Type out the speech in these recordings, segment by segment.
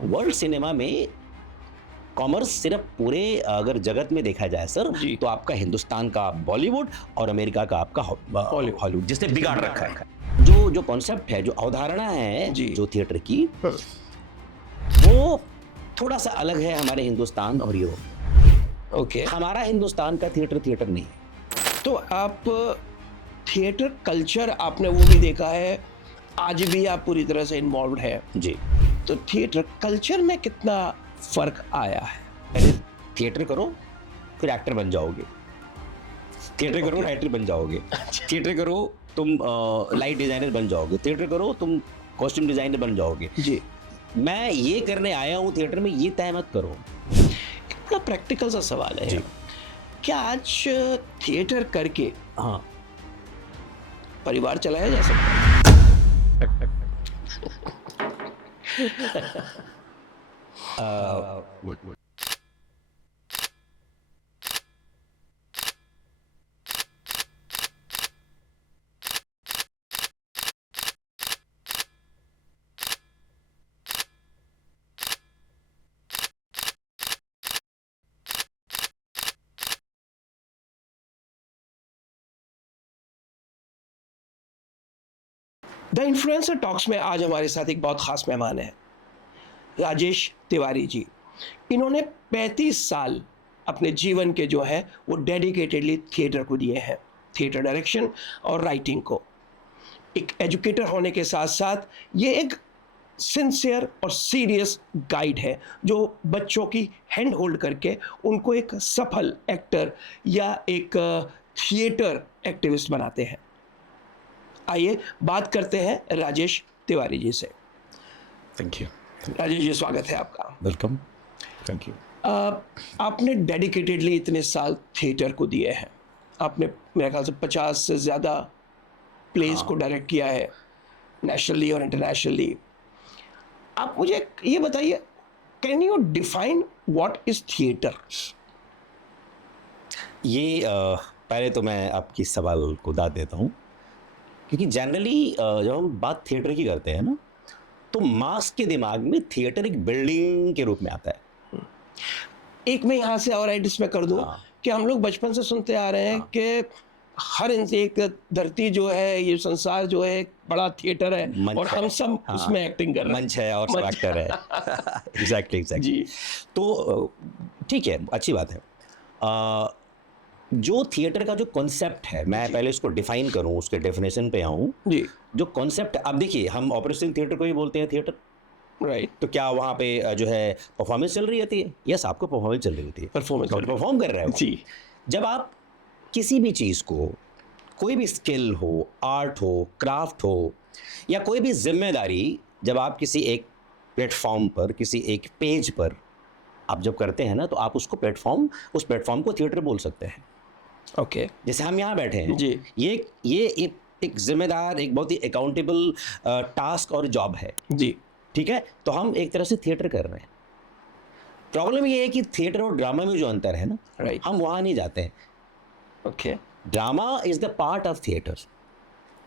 World cinema में commerce सिर्फ पूरे अगर जगत में देखा जाए सर, जी। तो आपका हिंदुस्तान का बॉलीवुड और अमेरिका का आपका हॉलीवुड, जिसने बिगाड़ रखा है। जो जो कॉन्सेप्ट है, जो अवधारणा है जी। जो थिएटर की, हाँ। वो थोड़ा सा अलग है हमारे हिंदुस्तान और यूरोप। ओके, हमारा हिंदुस्तान का थिएटर थिएटर नहीं है। तो आप थिएटर कल्चर आपने वो भी देखा है, आज भी आप पूरी तरह से इन्वॉल्व है, जी। तो थिएटर कल्चर में कितना फर्क आया है? पहले थिएटर करो, फिर एक्टर बन जाओगे। थिएटर करो, राइटर बन जाओगे। थिएटर करो, तुम लाइट डिजाइनर बन जाओगे। थिएटर करो, तुम कॉस्ट्यूम डिजाइनर बन जाओगे। जी। मैं ये करने आया हूँ थिएटर में, ये तय मत करो। एक बड़ा प्रैक्टिकल सा सवाल है जी। क्या आज थिएटर करके हाँ, परिवार चलाया जा सकता है? द इन्फ्लुएंसर टॉक्स में आज हमारे साथ एक बहुत खास मेहमान है, राजेश तिवारी जी। इन्होंने 35 साल अपने जीवन के जो है वो डेडिकेटेडली थिएटर को दिए हैं, थिएटर डायरेक्शन और राइटिंग को। एक एजुकेटर होने के साथ साथ ये एक सिंसियर और सीरियस गाइड है जो बच्चों की हैंड होल्ड करके उनको एक सफल एक्टर या एक थिएटर एक्टिविस्ट बनाते हैं। आइए बात करते हैं राजेश तिवारी जी से। Thank you. राजेश जी, स्वागत है आपका। वेलकम। Thank you. आपने डेडिकेटेडली इतने साल थिएटर को दिए हैं। आपने मेरे ख्याल से 50 से ज़्यादा प्लेस को डायरेक्ट किया है, नेशनली और इंटरनेशनली। आप मुझे ये बताइए, can you define what is theatre? ये पहले तो मैं आपकी सवाल को दाद देता हूँ, क्योंकि जनरली जब हम बात थिएटर की करते हैं ना, तो मास के दिमाग में थिएटर एक बिल्डिंग के रूप में आता है। एक मैं यहाँ से और एड इसमें कर दूँ हाँ। कि हम लोग बचपन से सुनते आ रहे हैं कि हर एक धरती जो है, ये संसार जो है एक बड़ा थिएटर है मंच और है। हम सब हाँ, उसमें एक्टिंग कर रहे हैं। मंच है और सब मंच। एक्टर है। Exactly exactly. जी। तो ठीक है, अच्छी बात है। जो थिएटर का जो कॉन्सेप्ट है, मैं पहले इसको डिफाइन करूं, उसके डेफिनेशन पे आऊं। जी। जो कॉन्सेप्ट, अब देखिए, हम ऑपरेशन थिएटर को ही बोलते हैं थिएटर। राइट। तो क्या वहाँ पे जो है परफॉर्मेंस चल रही होती है? यस, आपको परफॉर्मेंस चल रही होती है। परफॉर्मेंस परफॉर्म कर रहे हो। जी। जब आप किसी भी चीज़ को, कोई भी स्किल हो, आर्ट हो, क्राफ्ट हो, या कोई भी जिम्मेदारी, जब आप किसी एक प्लेटफॉर्म पर, किसी एक पेज पर आप जब करते हैं ना, तो आप उसको उस प्लेटफॉर्म को थिएटर बोल सकते हैं। ओके। जैसे हम यहाँ बैठे हैं जी। ये एक जिम्मेदार, एक बहुत ही अकाउंटेबल टास्क और जॉब है। जी। ठीक है, तो हम एक तरह से थिएटर कर रहे हैं। प्रॉब्लम ये है कि थिएटर और ड्रामा में जो अंतर है ना, राइट। हम वहाँ नहीं जाते हैं। Okay. Drama is the part of theatre.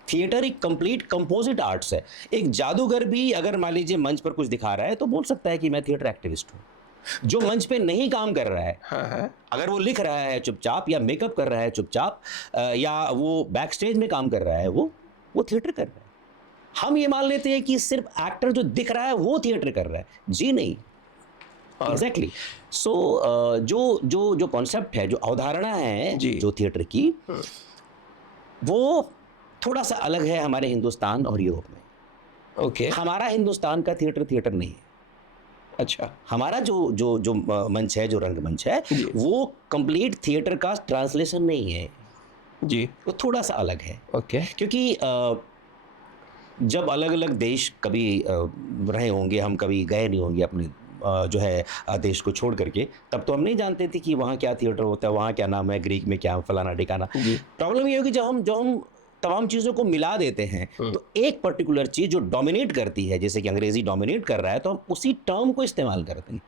Theatre एक कंप्लीट कंपोजिट आर्ट्स है। एक जादूगर भी अगर मान लीजिए मंच पर कुछ दिखा रहा है तो बोल सकता है कि मैं थिएटर एक्टिविस्ट हूँ। जो मंच पे नहीं काम कर रहा है, हाँ हाँ। अगर वो लिख रहा है चुपचाप, या मेकअप कर रहा है चुपचाप, या वो बैक स्टेज में काम कर रहा है, वो थिएटर कर रहा है। हम ये मान लेते हैं कि सिर्फ एक्टर जो दिख रहा है वो थिएटर कर रहा है। जी नहीं। एग्जैक्टली। सो जो जो जो कॉन्सेप्ट है, जो अवधारणा है जी। जो थिएटर की, वो थोड़ा सा अलग है हमारे हिंदुस्तान और यूरोप में। ओके। हमारा हिंदुस्तान का थिएटर थिएटर नहीं है। अच्छा। हमारा जो जो जो मंच है, जो रंगमंच है, जी। वो कंप्लीट थिएटर का ट्रांसलेशन नहीं है। जी। वो थोड़ा सा अलग है, ओके। क्योंकि जब अलग अलग देश कभी रहे होंगे, हम कभी गए नहीं होंगे अपने जो है देश को छोड़ करके, तब तो हम नहीं जानते थे कि वहाँ क्या थिएटर होता है, वहाँ क्या नाम है, ग्रीक में क्या, फलाना ढिकाना। जी। प्रॉब्लम ये है कि जब हम तमाम चीज़ों को मिला देते हैं, तो एक पर्टिकुलर चीज़ जो डोमिनेट करती है, जैसे कि अंग्रेजी डोमिनेट कर रहा है, तो हम उसी टर्म को इस्तेमाल करते हैं।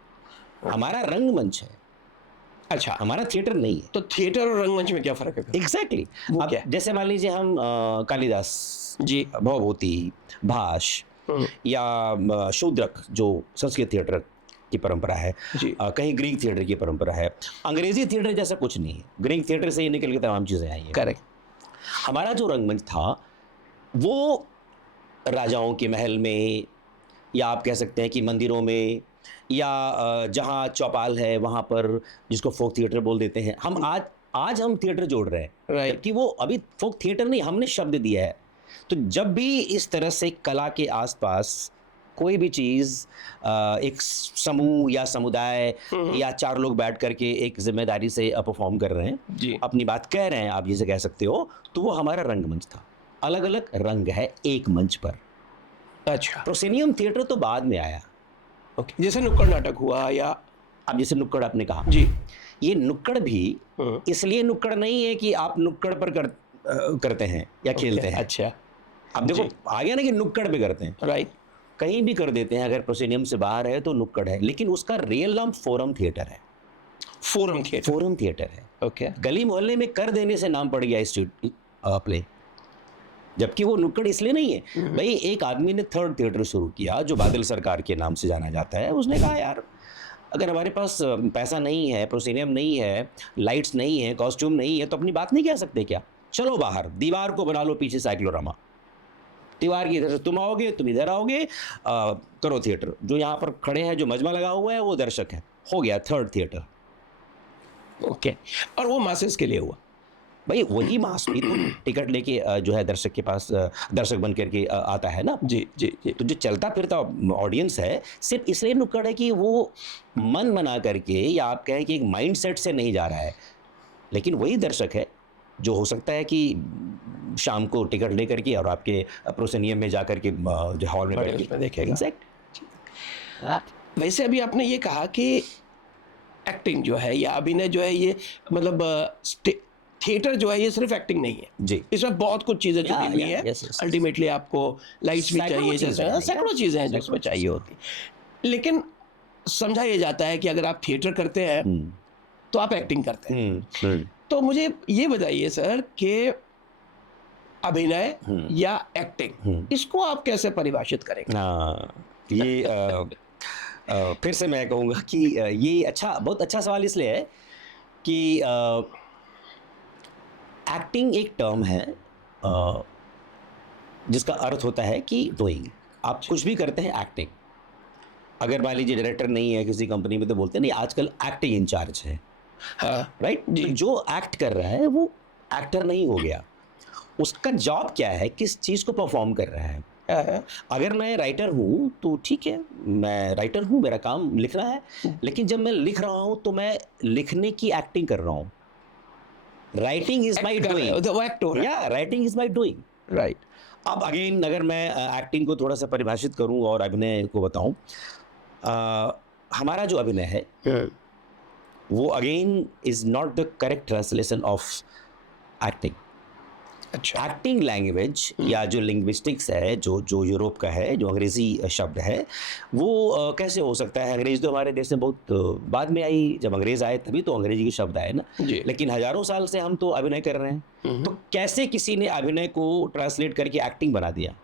हमारा रंगमंच है, अच्छा, हमारा थिएटर नहीं है। तो थिएटर और रंगमंच में क्या फर्क है? एग्जैक्टली। वो अब क्या? जैसे मान लीजिए हम कालिदास जी। भवभूति, भाष, या शूद्रक जो संस्कृत थिएटर की परंपरा है, जी। कहीं ग्रीक थिएटर की परंपरा है। अंग्रेजी थिएटर जैसा कुछ नहीं है, ग्रीक थिएटर से ही निकल के तमाम चीज़ें आई हैं। करेक्ट। हमारा जो रंगमंच था वो राजाओं के महल में, या आप कह सकते हैं कि मंदिरों में, या जहाँ चौपाल है वहाँ पर, जिसको फोक थिएटर बोल देते हैं। हम आज हम थिएटर जोड़ रहे हैं, राइट। जबकि वो अभी फोक थिएटर नहीं, हमने शब्द दिया है। तो जब भी इस तरह से कला के आसपास कोई भी चीज़, एक समूह या समुदाय या 4 लोग बैठ करके एक जिम्मेदारी से परफॉर्म कर रहे हैं, जी। अपनी बात कह रहे हैं, आप जिसे कह सकते हो, तो वो हमारा रंगमंच था। अलग अलग रंग है एक मंच पर। अच्छा। प्रोसेनियम थिएटर तो बाद में आया। ओके, जैसे नुक्कड़ नाटक हुआ या अब जैसे नुक्कड़ आपने कहा, जी। ये नुक्कड़ भी इसलिए नुक्कड़ नहीं है कि आप नुक्कड़ पर करते हैं या खेलते हैं। अच्छा। अब देखो जी। आ गया ना कि नुक्कड़ पे करते हैं, राइट। कहीं भी कर देते हैं। अगर प्रोसेनियम से बाहर है तो नुक्कड़ है, लेकिन उसका रियल नाम फोरम थिएटर है। Forum theatre. फोरम थिएटर है। ओके। गली मोहल्ले में कर देने से नाम पड़ गया स्ट्रीट प्ले, जबकि वो नुक्कड़ इसलिए नहीं है। भाई एक आदमी ने थर्ड थिएटर शुरू किया जो बादल सरकार के नाम से जाना जाता है। उसने कहा यार अगर हमारे पास पैसा नहीं है, प्रोसेनियम नहीं है, लाइट्स नहीं है, कॉस्ट्यूम नहीं है, तो अपनी बात नहीं कह सकते क्या? चलो बाहर दीवार को बना लो पीछे साइक्लोरामा, दीवार की इधर से तुम आओगे, तुम इधर आओगे, करो थिएटर। जो यहाँ पर खड़े हैं, जो मजमा लगा हुआ है, वो दर्शक है। हो गया थर्ड थिएटर। ओके। और वो मासेस के लिए हुआ। भाई वही मास भी तो टिकट लेके जो है दर्शक के पास, दर्शक बन करके आता है ना। जी जी जी। तो जो चलता फिरता ऑडियंस है, सिर्फ इसलिए नुक्कड़ है कि वो मन बना करके, या आप कहें कि एक माइंड सेट से नहीं जा रहा है, लेकिन वही दर्शक है जो हो सकता है कि शाम को टिकट लेकर के और आपके प्रोसेनियम में जा करके जो हॉल में बैठ के देखेगा। एग्जैक्ट। वैसे अभी आपने ये कहा कि एक्टिंग जो है या अभिनय जो है, ये मतलब थिएटर जो है ये सिर्फ एक्टिंग नहीं है जी, इसमें बहुत कुछ चीज़ें जुड़ी हुई yeah, हैं। yes, yes. अल्टीमेटली आपको लाइट्स भी सैकड़ों चाहिए, चीज़ें जैसे हैं, सैकड़ों चीज़ें हैं जो सैकड़ों उसमें चाहिए होती। लेकिन समझा ये जाता है कि अगर आप थिएटर करते हैं तो आप एक्टिंग करते हैं। तो मुझे ये बताइए सर कि अभिनय या एक्टिंग, इसको आप कैसे परिभाषित करेंगे? हाँ, ये फिर से मैं कहूँगा कि ये बहुत अच्छा सवाल इसलिए है कि एक्टिंग एक टर्म है जिसका अर्थ होता है कि डूइंग। आप कुछ भी करते हैं एक्टिंग। अगर मान लीजिए डायरेक्टर नहीं है किसी कंपनी में, तो बोलते हैं नहीं आजकल एक्टिंग इंचार्ज है, राइट। तो जो एक्ट कर रहा है वो एक्टर नहीं हो गया। उसका जॉब क्या है, किस चीज़ को परफॉर्म कर रहा है। अगर मैं राइटर हूँ तो ठीक है, मैं राइटर हूँ, मेरा काम लिखना है, लेकिन जब मैं लिख रहा हूँ तो मैं लिखने की एक्टिंग कर रहा हूँ। राइटिंग इज माई डूइंग, या writing is my doing, right. अब अगेन अगर मैं एक्टिंग को थोड़ा सा परिभाषित करूँ और अभिनय को बताऊँ, हमारा जो अभिनय है वो again is not the correct translation of acting. अच्छा। एक्टिंग लैंग्वेज या जो लिंग्विस्टिक्स है, जो यूरोप का है, जो अंग्रेज़ी शब्द है, वो कैसे हो सकता है? अंग्रेज़ी तो हमारे देश में बहुत बाद में आई। जब अंग्रेज़ आए तभी तो अंग्रेज़ी के शब्द आए ना जी। लेकिन हज़ारों साल से हम तो अभिनय कर रहे हैं। तो कैसे किसी ने अभिनय को ट्रांसलेट करके एक्टिंग बना दिया?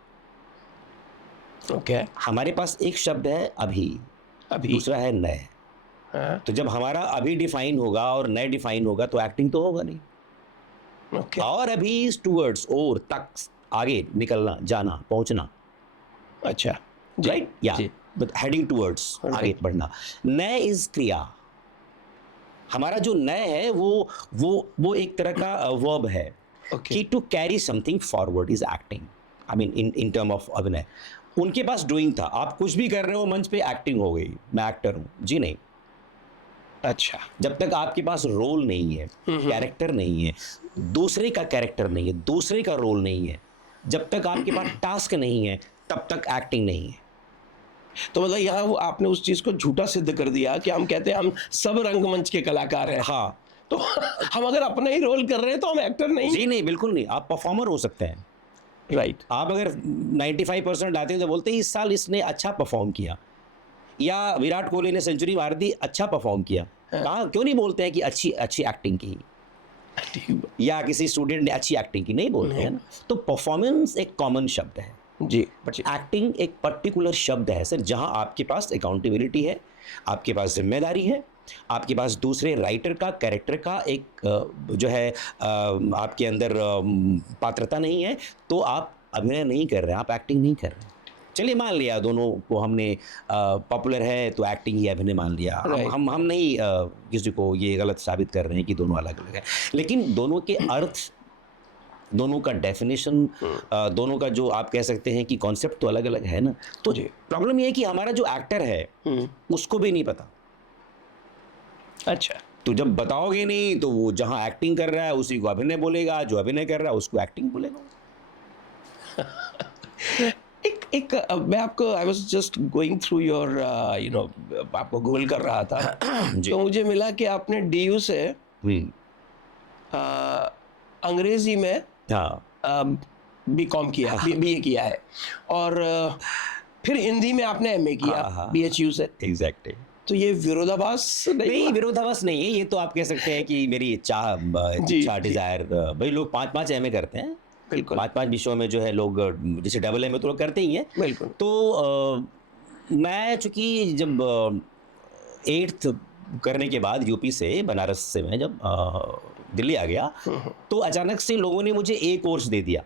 ओके। हमारे पास एक शब्द है अभी, दूसरा है नए। तो जब हमारा अभी डिफाइन होगा और नए डिफाइन होगा तो एक्टिंग तो होगा नहीं। ओके। और अभी टूवर्ड्स, और तक, आगे निकलना, जाना, पहुंचना। अच्छा। राइट, या बट हेडिंग टूवर्ड्स, आगे बढ़ना। नए इज क्रिया। हमारा जो नए है वो एक तरह का वर्ब है कि to carry something forward is acting. I mean in term of अभिनय। उनके पास डूइंग था, आप कुछ भी कर रहे हो मंच पे, एक्टिंग हो गई, मैं एक्टर हूँ जी नहीं। अच्छा। जब तक आपके पास रोल नहीं है, कैरेक्टर नहीं है, दूसरे का कैरेक्टर नहीं है, दूसरे का रोल नहीं है, जब तक आपके पास टास्क नहीं है, तब तक एक्टिंग नहीं है। तो मतलब यहाँ वो आपने उस चीज़ को झूठा सिद्ध कर दिया कि हम कहते हैं हम सब रंगमंच के कलाकार हैं। हाँ, तो हम अगर अपना ही रोल कर रहे हैं तो हम एक्टर नहीं। जी नहीं, बिल्कुल नहीं। आप परफॉर्मर हो सकते हैं, राइट। आप अगर 95% आते हैं तो बोलते हैं इस साल इसने अच्छा परफॉर्म किया, या विराट कोहली ने सेंचुरी मार दी, अच्छा परफॉर्म किया। कहाँ, क्यों नहीं बोलते हैं कि अच्छी एक्टिंग की, या किसी स्टूडेंट ने अच्छी एक्टिंग की? नहीं बोलते हैं ना। तो परफॉर्मेंस एक कॉमन शब्द है। जी बट एक्टिंग एक पर्टिकुलर शब्द है सर, जहां आपके पास अकाउंटेबिलिटी है, आपके पास जिम्मेदारी है, आपके पास दूसरे राइटर का, कैरेक्टर का एक जो है आपके अंदर पात्रता नहीं है, तो आप अभिनय नहीं कर रहे हैं, आप एक्टिंग नहीं कर रहे हैं। चलिए मान लिया दोनों को हमने पॉपुलर है तो एक्टिंग ही अभिनय मान लिया, Right. हम नहीं किसी को ये गलत साबित कर रहे हैं कि दोनों अलग अलग है, लेकिन दोनों के अर्थ, दोनों का डेफिनेशन, दोनों का जो आप कह सकते हैं कि कॉन्सेप्ट तो अलग अलग है ना। तो जी। प्रॉब्लम ये है कि हमारा जो एक्टर है उसको भी नहीं पता। अच्छा, तो जब बताओगे नहीं तो वो जहां एक्टिंग कर रहा है उसी को अभिनय बोलेगा, जो अभिनय कर रहा है उसको एक्टिंग बोलेगा। मैं आपको I was just going through your आपको गूगल कर रहा था जी। तो मुझे मिला कि आपने डीयू से हम्म, अंग्रेजी में हाँ बीकॉम किया, बीए किया है, और फिर हिंदी में आपने एमए हाँ, किया हाँ। बीएचयू से। एग्जैक्टली। तो ये विरोधाभास नहीं नहीं हुआ? विरोधाभास नहीं है, ये तो आप कह सकते हैं कि मेरी चाह, जी, इच्छा, जी। डिजायर। भाई लोग 5-5 एमए करते हैं, बिल्कुल 5-5 विषयों में जो है लोग, जैसे डबल एमए तो लोग करते ही हैं। बिल्कुल। तो मैं चूंकि जब 8th करने के बाद यूपी से, बनारस से मैं जब दिल्ली आ गया, तो अचानक से लोगों ने मुझे ए कोर्स दे दिया।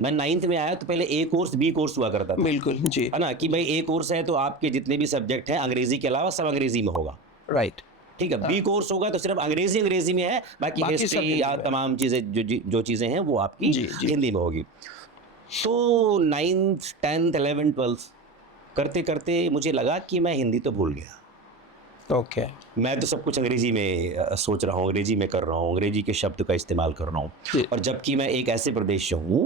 मैं 9th में आया तो पहले ए कोर्स, बी कोर्स हुआ करता था, बिल्कुल जी, है ना, कि भाई ए कोर्स है तो आपके जितने भी सब्जेक्ट हैं अंग्रेजी के अलावा सब अंग्रेजी में होगा। राइट। ठीक है, बी कोर्स होगा तो सिर्फ अंग्रेजी में है, बाकी बाकी सब हिस्ट्री हिंदी या में। तमाम चीज़ें जो चीज़ें हैं वो आपकी जी, जी। हिंदी में होगी। तो 9th 10th 11th 12th करते करते मुझे लगा कि मैं हिंदी तो भूल गया। ओके। मैं तो सब कुछ अंग्रेजी में सोच रहा हूँ, अंग्रेजी में कर रहा हूँ, अंग्रेजी के शब्द का इस्तेमाल कर रहा जी। हूँ, और जबकि मैं एक ऐसे प्रदेश से हूँ,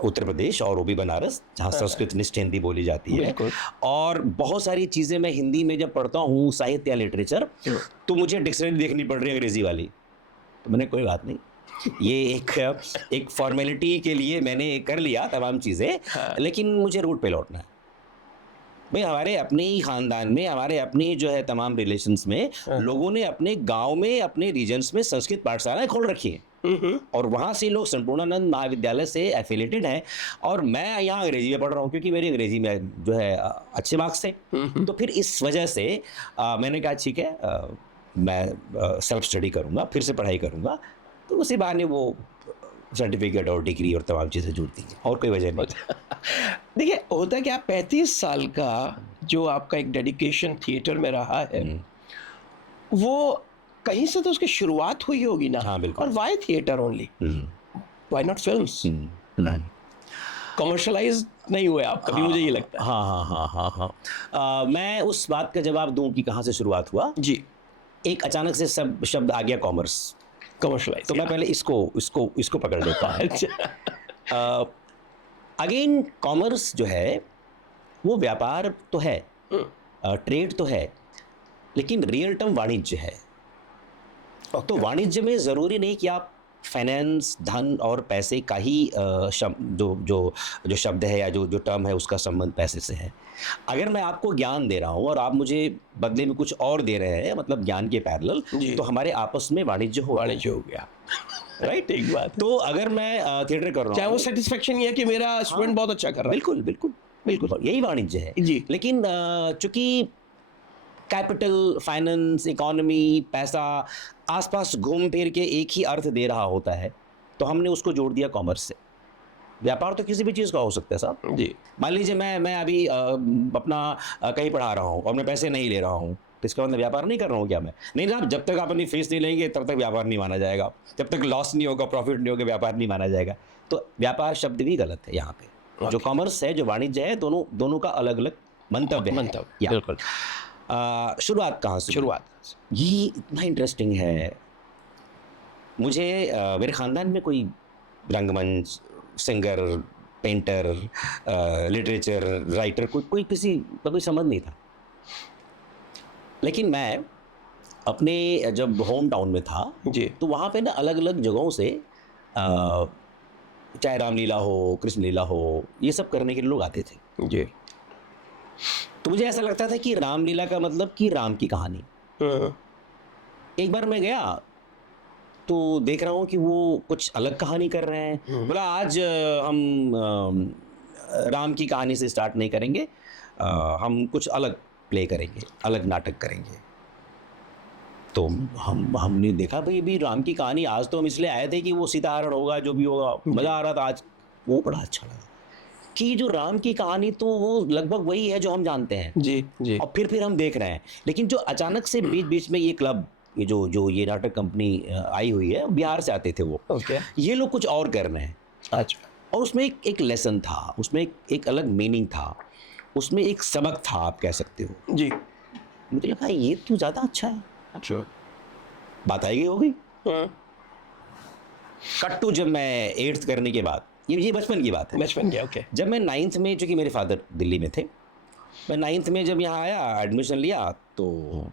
उत्तर प्रदेश, और वो भी बनारस, जहाँ संस्कृत निष्ठ हिंदी बोली जाती है, बिल्कुल। और बहुत सारी चीज़ें मैं हिंदी में जब पढ़ता हूँ, साहित्य या लिटरेचर, तो मुझे डिक्शनरी देखनी पड़ रही है अंग्रेजी वाली। तो मैंने कोई बात नहीं, ये एक फॉर्मेलिटी के लिए मैंने कर लिया तमाम चीज़ें, लेकिन मुझे रूट पे लौटना है। भाई हमारे अपने ही खानदान में, हमारे अपने जो है तमाम रिलेशंस में, लोगों ने अपने गांव में, अपने रीजन्स में संस्कृत पाठशालाएं खोल रखी हैं, और वहाँ से लोग संपूर्णानंद महाविद्यालय से एफिलेटेड हैं, और मैं यहाँ अंग्रेजी में पढ़ रहा हूँ क्योंकि मेरी अंग्रेजी में जो है अच्छे मार्क्स थे। तो फिर इस वजह से मैंने कहा ठीक है, मैं सेल्फ स्टडी करूँगा, फिर से पढ़ाई करूँगा, तो उसी बहाने वो सर्टिफिकेट और डिग्री और तमाम चीज़ें जुड़ती हैं, और कोई वजह नहीं। देखिए, होता क्या, 35 साल का जो आपका एक डेडिकेशन थिएटर में रहा है, वो कहीं से तो उसकी शुरुआत हुई होगी ना। हाँ, बिल्कुल। और why theatre only, why not films? Commercialise नहीं हुए आप कभी, मुझे ये लगता है। हाँ। मैं उस बात का जवाब दूं कि कहाँ से शुरुआत हुआ। जी। एक अचानक से सब शब्द आ गया कॉमर्स, कमर्शलाइज तो मैं पहले इसको पकड़ लेता हूँ। अच्छा। अगेन कॉमर्स जो है वो व्यापार तो है, ट्रेड तो है, लेकिन रियल टर्म वाणिज्य है। तो वाणिज्य में ज़रूरी नहीं कि आप फाइनेंस, धन और पैसे का ही जो शब्द है या जो टर्म है उसका संबंध पैसे से है। अगर मैं आपको ज्ञान दे रहा हूँ और आप मुझे बदले में कुछ और दे रहे हैं, मतलब ज्ञान के पैरेलल, जी। तो हमारे आपस में वाणिज्य हो गया। राइट। ठीक बात है। तो अगर मैं थिएटर कर रहा चाहे वो हूँ, सेटिस्फेक्शन ये है कि मेरा स्टूडेंट बहुत अच्छा कर रहा है। बिल्कुल बिल्कुल बिल्कुल यही वाणिज्य है जी। लेकिन चूंकि कैपिटल, फाइनेंस, इकोनॉमी, पैसा आसपास घूम फिर के एक ही अर्थ दे रहा होता है, तो हमने उसको जोड़ दिया कॉमर्स से। व्यापार तो किसी भी चीज़ का हो सकता है साहब। जी। मान लीजिए मैं अभी अपना कहीं पढ़ा रहा हूँ और मैं पैसे नहीं ले रहा हूँ, तो इसका मतलब व्यापार नहीं कर रहा हूँ क्या मैं? नहीं ना, जब तक आप अपनी फीस नहीं लेंगे तब तक व्यापार नहीं माना जाएगा, जब तक लॉस नहीं होगा, प्रॉफिट नहीं होगा, व्यापार नहीं माना जाएगा। तो व्यापार शब्द भी गलत है यहाँ पे। जो कॉमर्स है, जो वाणिज्य है, दोनों का अलग अलग मंतव्य है। या। बिल्कुल। शुरुआत कहाँ से? शुरुआत ये इतना इंटरेस्टिंग है। मुझे मेरे ख़ानदान में कोई रंगमंच, सिंगर, पेंटर, लिटरेचर राइटर, कोई किसी का कोई संबंध नहीं था। लेकिन मैं अपने जब होम टाउन में था, जी। तो वहाँ पे ना अलग अलग जगहों से चाहे रामलीला हो, कृष्ण लीला हो, ये सब करने के लिए लोग आते थे। जी। तो मुझे ऐसा लगता था कि रामलीला का मतलब कि राम की कहानी। एक बार मैं गया तो देख रहा हूँ कि वो कुछ अलग कहानी कर रहे हैं। बोला आज हम राम की कहानी से स्टार्ट नहीं करेंगे, हम कुछ अलग प्ले करेंगे, अलग नाटक करेंगे। तो हमने देखा भाई अभी राम की कहानी आज तो हम इसलिए आए थे कि वो सीताहरण होगा, जो भी होगा, मज़ा आ रहा था। आज वो बड़ा अच्छा लगा कि जो राम की कहानी तो वो लगभग वही है जो हम जानते हैं, जी, जी। और फिर हम देख रहे हैं। लेकिन जो अचानक से बीच बीच में ये क्लब, ये जो ये नाटक कंपनी आई हुई है, बिहार से आते थे वो, ओके। ये लोग कुछ और कर रहे हैं। अच्छा। और उसमें एक लेसन था, उसमें एक अलग मीनिंग था, उसमें एक सबक था, आप कह सकते हो। जी। मुझे लगा ये तो ज़्यादा अच्छा है। अच्छा। बात आई गई हो गई। हाँ, कट टू जब मैं 8th करने के बाद, ये बचपन की बात है। बचपन के, ओके। जब मैं 9th में, चूँकि मेरे फादर दिल्ली में थे, मैं 9th में जब यहाँ आया, एडमिशन लिया, तो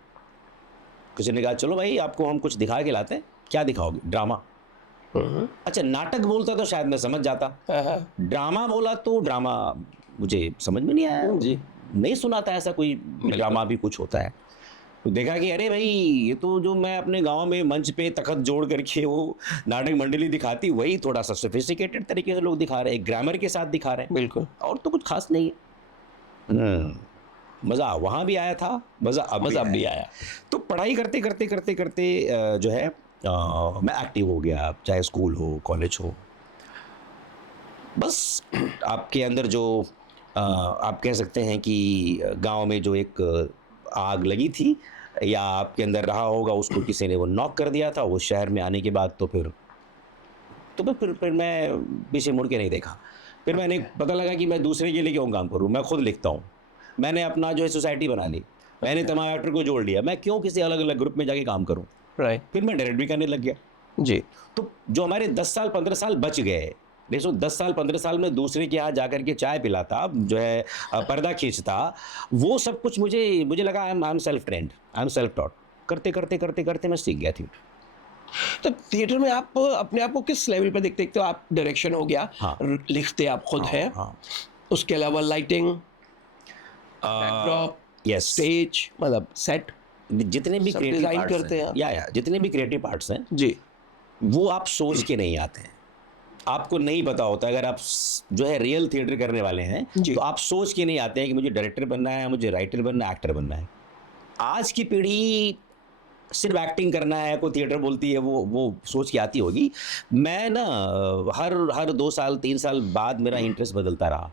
किसी ने कहा चलो भाई आपको हम कुछ दिखा के लाते हैं। क्या दिखाओगे? ड्रामा। अच्छा, नाटक बोलता तो शायद मैं समझ जाता, हाँ, हाँ। ड्रामा बोला तो ड्रामा मुझे समझ में नहीं आया। जी। नहीं सुना था ऐसा कोई ड्रामा भी कुछ होता है। तो देखा कि अरे भाई ये तो जो मैं अपने गांव में मंच पे तखत जोड़ करके वो नाटक मंडली दिखाती, वही थोड़ा सा सोफिस्टिकेटेड तरीके से लोग दिखा रहे हैं, ग्रामर के साथ दिखा रहे हैं, बिल्कुल। और तो कुछ खास नहीं है। मज़ा वहाँ भी आया था, मज़ा अब भी आया। तो पढ़ाई करते करते करते करते जो है मैं एक्टिव हो गया, चाहे स्कूल हो, कॉलेज हो। बस आपके अंदर जो आप कह सकते हैं कि गांव में जो एक आग लगी थी, या आपके अंदर रहा होगा, उसको किसी ने वो नॉक कर दिया था। वो शहर में आने के बाद तो फिर मैं पीछे मुड़ के नहीं देखा। फिर मैंने पता लगा कि मैं दूसरे के लिए क्यों काम करूं, मैं खुद लिखता हूं। मैंने अपना जो है सोसाइटी बना ली, मैंने तमाम एक्टर को जोड़ लिया, मैं क्यों किसी अलग अलग ग्रुप में जाके काम करूं। राइट। फिर मैं डायरेक्ट भी करने लग गया। जी। तो जो हमारे 10 साल 15 साल बच गए, देखो 10 साल 15 साल में दूसरे के यहाँ जाकर के चाय पिलाता, जो है पर्दा खींचता, वो सब कुछ मुझे लगा I am self trend, I am self taught. करते करते करते करते मैं सीख गया थी। तो थिएटर में आप अपने आप को किस लेवल पे देखते हो? आप डायरेक्शन हो गया, हाँ। लिखते आप खुद हैं, हाँ, उसके अलावा लाइटिंग, बैकड्रॉप, यस, स्टेज, मतलब सेट, जितने भी सब क्रिएटिव डिजाइन पार्ट्स करते हैं आप? या जितने भी क्रिएटिव पार्ट्स हैं, जी। वो आप सोच के नहीं आते हैं, आपको नहीं पता होता। अगर आप जो है रियल थिएटर करने वाले हैं, जी। तो आप सोच के नहीं आते हैं कि मुझे डायरेक्टर बनना है, मुझे राइटर बनना है, एक्टर बनना है। आज की पीढ़ी सिर्फ एक्टिंग करना है, कोई थिएटर बोलती है, वो सोच के आती होगी। मैं ना हर 2 साल 3 साल बाद मेरा इंटरेस्ट बदलता रहा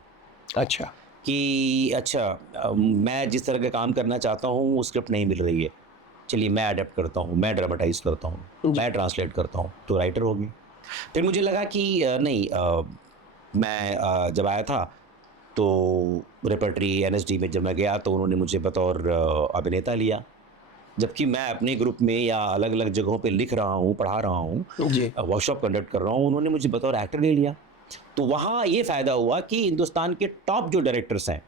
अच्छा। कि अच्छा मैं जिस तरह का काम करना चाहता हूँ वो स्क्रिप्ट नहीं मिल रही है, चलिए मैं अडेप्ट करता हूँ, मैं ड्रामेटाइज करता हूँ, मैं ट्रांसलेट करता हूँ, तो राइटर हो गई। फिर मुझे लगा कि नहीं, मैं जब आया था तो रेपर्टरी एनएसडी में जब मैं गया तो उन्होंने मुझे बतौर अभिनेता लिया, जबकि मैं अपने ग्रुप में या अलग अलग जगहों पे लिख रहा हूँ, पढ़ा रहा हूँ, जी। वर्कशॉप कंडक्ट कर रहा हूँ, उन्होंने मुझे बतौर एक्टर ले लिया। तो वहाँ ये फ़ायदा हुआ कि हिंदुस्तान के टॉप जो डायरेक्टर्स हैं,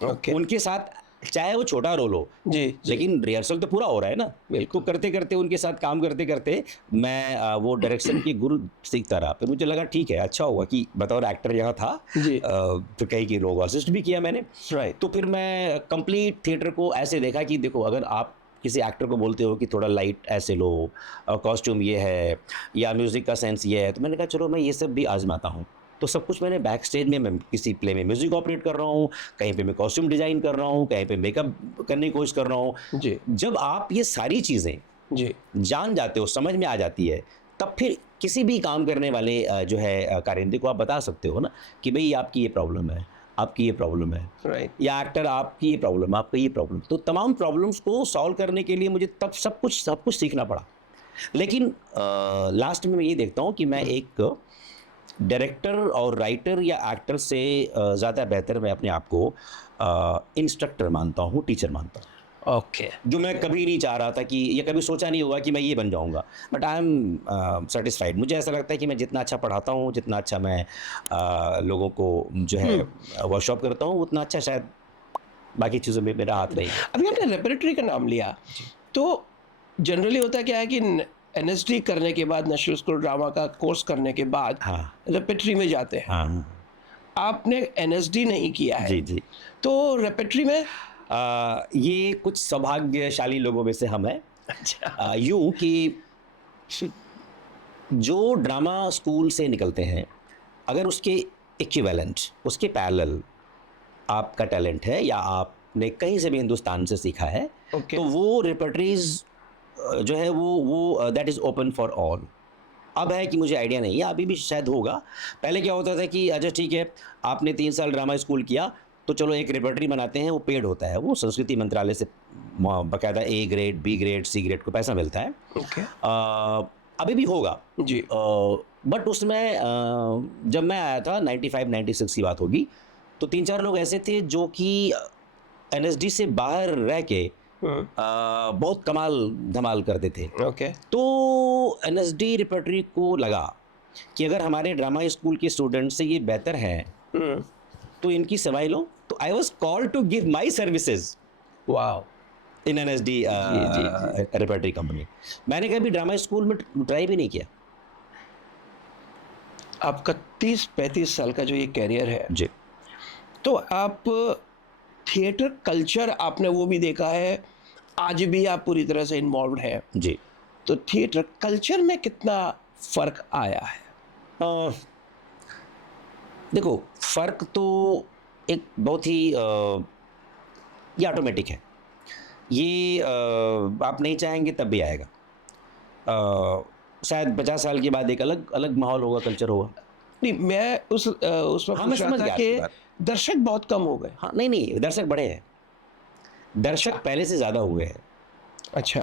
ओके। उनके साथ चाहे वो छोटा रोल हो, जी, जी। लेकिन रिहर्सल तो पूरा हो रहा है ना। बिल्कुल, करते करते उनके साथ काम करते करते मैं वो डायरेक्शन के गुरु सीखता रहा। फिर मुझे लगा ठीक है, अच्छा हुआ कि बतौर एक्टर यहाँ था। जी। फिर कई की लोग असिस्ट भी किया मैंने। राइट। तो फिर मैं कंप्लीट थिएटर को ऐसे देखा कि देखो, अगर आप किसी एक्टर को बोलते हो कि थोड़ा लाइट ऐसे लो, कॉस्ट्यूम ये है, या म्यूज़िक का सेंस ये है, तो मैंने कहा चलो मैं ये सब भी आजमाता हूँ। तो सब कुछ मैंने बैक स्टेज में, मैं किसी प्ले में म्यूज़िक ऑपरेट कर रहा हूँ, कहीं पे मैं कॉस्ट्यूम डिज़ाइन कर रहा हूँ, कहीं पे मेकअप करने की कोशिश कर रहा हूँ। जी। जब आप ये सारी चीज़ें जी। जान जाते हो, समझ में आ जाती है, तब फिर किसी भी काम करने वाले जो है कारिंदे को आप बता सकते हो ना कि भई आपकी ये प्रॉब्लम है, आपकी ये प्रॉब्लम है, राइट। या एक्टर आपकी ये प्रॉब्लम, आपका ये प्रॉब्लम। तो तमाम प्रॉब्लम्स को सॉल्व करने के लिए मुझे तब सब कुछ सीखना पड़ा। लेकिन लास्ट में मैं ये देखता हूँ कि मैं एक डायरेक्टर और राइटर या एक्टर से ज़्यादा बेहतर मैं अपने आप को इंस्ट्रक्टर मानता हूँ, टीचर मानता हूँ। ओके। जो मैं कभी नहीं चाह रहा था कि, या कभी सोचा नहीं होगा कि मैं ये बन जाऊंगा, बट आई एम सेटिस्फाइड। मुझे ऐसा लगता है कि मैं जितना अच्छा पढ़ाता हूँ, जितना अच्छा मैं लोगों को जो है वर्कशॉप करता हूँ, उतना अच्छा शायद बाकी चीज़ों में मेरा हाथ नहीं है। अभी आपने रेपरेटरी का नाम लिया, तो जनरली होता क्या है कि एनएसडी करने के बाद, नेशनल स्कूल ड्रामा का कोर्स करने के बाद हाँ रेपरेटरी में जाते हैं। हाँ आपने एनएसडी नहीं किया है, जी जी। तो रेपरेटरी में ये कुछ सौभाग्यशाली लोगों में से हम हैं। अच्छा। यूं कि जो ड्रामा स्कूल से निकलते हैं, अगर उसके इक्विवेलेंट, उसके पैरेलल आपका टैलेंट है या आपने कहीं से भी हिंदुस्तान से सीखा है, ओके। तो वो रिपर्टरीज जो है वो that is open for all. अब है कि मुझे आइडिया नहीं है, अभी भी शायद होगा। पहले क्या होता था कि अच्छा ठीक है, आपने 3 साल ड्रामा स्कूल किया, तो चलो एक रिपर्टरी बनाते हैं, वो पेड होता है, वो संस्कृति मंत्रालय से बाकायदा A grade, B grade, C grade को पैसा मिलता है। ओके। अभी भी होगा। जी। बट उसमें जब मैं आया था 95-96 की बात होगी, तो 3-4 लोग ऐसे थे जो कि NSD से बाहर रह के बहुत कमाल धमाल करते थे। ओके। तो NSD रिपर्टरी को लगा कि अगर हमारे ड्रामा स्कूल के स्टूडेंट से ये बेहतर है, तो इनकी सेवाएं लो। तो I was called to give my services wow. In NSD जी। Repertory company. मैंने कभी ड्रामा स्कूल में ट्राई भी नहीं किया। आपका 30-35 साल का जो ये कैरियर है, जी तो आप थिएटर कल्चर आपने वो भी देखा है, आज भी आप पूरी तरह से इन्वॉल्व हैं, जी। तो थिएटर कल्चर में कितना फर्क आया है? देखो, फ़र्क तो एक बहुत ही ये ऑटोमेटिक है। ये आप नहीं चाहेंगे तब भी आएगा। शायद 50 साल के बाद एक अलग अलग माहौल होगा, कल्चर होगा। नहीं, मैं उसमें हाँ, मैं पूछ रहा समझ था गया आपकी कि बात। दर्शक बहुत कम हो गए। हाँ, नहीं, दर्शक बढ़े हैं। दर्शक पहले से ज़्यादा हुए हैं। अच्छा।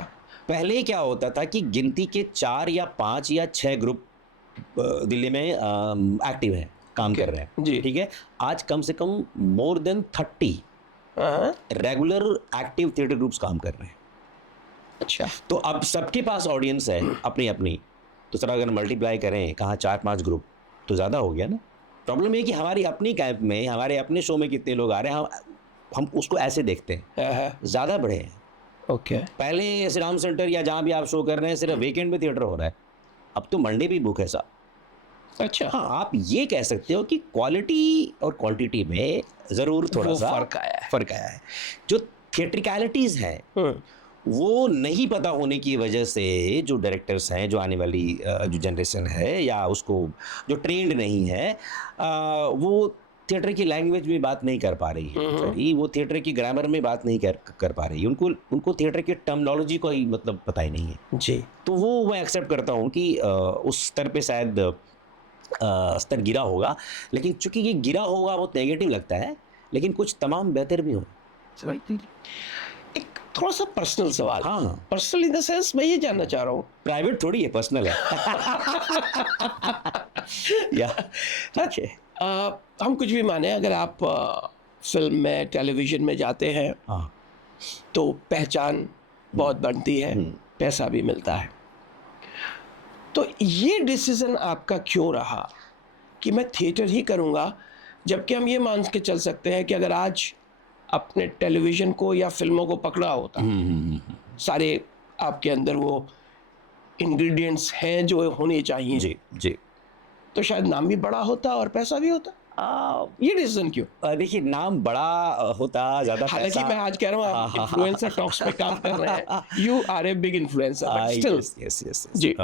पहले क्या होता था कि गिनती के 4 या 5 या 6 ग्रुप दिल्ली में एक्टिव हैं, काम कर रहे हैं। जी। ठीक है? आज कम से कम मोर देन 30 हाँ। रेगुलर एक्टिव थिएटर ग्रुप्स काम कर रहे हैं। अच्छा। तो अब सबके पास ऑडियंस है अपनी-अपनी। तो सर अगर मल्टीप्लाई करें कहाँ 4-5 ग्रुप, तो ज़्यादा हो गया ना। प्रॉब्लम ये है कि हमारी अपनी कैंप में, हमारे अपने शो में कितने लोग आ रहे हैं, हम उसको ऐसे देखते हैं। हाँ। ज़्यादा बढ़े हैं। ओके। पहले श्री राम सेंटर या जहाँ भी आप शो कर रहे हैं, सिर्फ वीकेंड में थिएटर हो रहा है। अब तो मंडे भी बुक है साहब। अच्छा। हाँ, आप ये कह सकते हो कि क्वालिटी और क्वांटिटी में ज़रूर वो थोड़ा-सा फर्क आया है। फ़र्क आया है। जो थिएट्रिकैलिटीज़ हैं, वो नहीं पता होने की वजह से जो डायरेक्टर्स हैं, जो आने वाली जो जनरेशन है या उसको जो ट्रेंड नहीं है, वो थिएटर की लैंग्वेज में बात नहीं कर पा रही है। सॉरी, वो थिएटर की ग्रामर में बात नहीं कर पा रही है। उनको थिएटर की टर्मिनोलॉजी का ही मतलब पता ही नहीं है। जी। तो वो मैं एक्सेप्ट करता हूँ कि उस स्तर पे शायद स्तर गिरा होगा, लेकिन चूंकि ये गिरा होगा वो नेगेटिव लगता है, लेकिन कुछ तमाम बेहतर भी हो। एक थोड़ा सा पर्सनल सवाल। हाँ, पर्सनल इन द सेंस मैं ये जानना चाह रहा हूँ। प्राइवेट थोड़ी है, पर्सनल है। या ठीक है। हम कुछ भी माने, अगर आप फिल्म में, टेलीविज़न में जाते हैं, हाँ, तो पहचान बहुत बनती है, पैसा भी मिलता है। तो ये डिसीज़न आपका क्यों रहा कि मैं थिएटर ही करूँगा, जबकि हम ये मान के चल सकते हैं कि अगर आज अपने टेलीविज़न को या फ़िल्मों को पकड़ा होता, सारे आपके अंदर वो इंग्रेडिएंट्स हैं जो होने चाहिए, जी, जी। तो शायद नाम भी बड़ा होता और पैसा भी होता। ये डिसीजन क्यों? देखिए, नाम बड़ा होता, ज़्यादा हालांकि पैसा। मैं आज कह रहा हूँ आप इन्फ्लुएंसर टॉक्स में काम कर रहे हैं, you are a big influencer, but still. Yes. जी।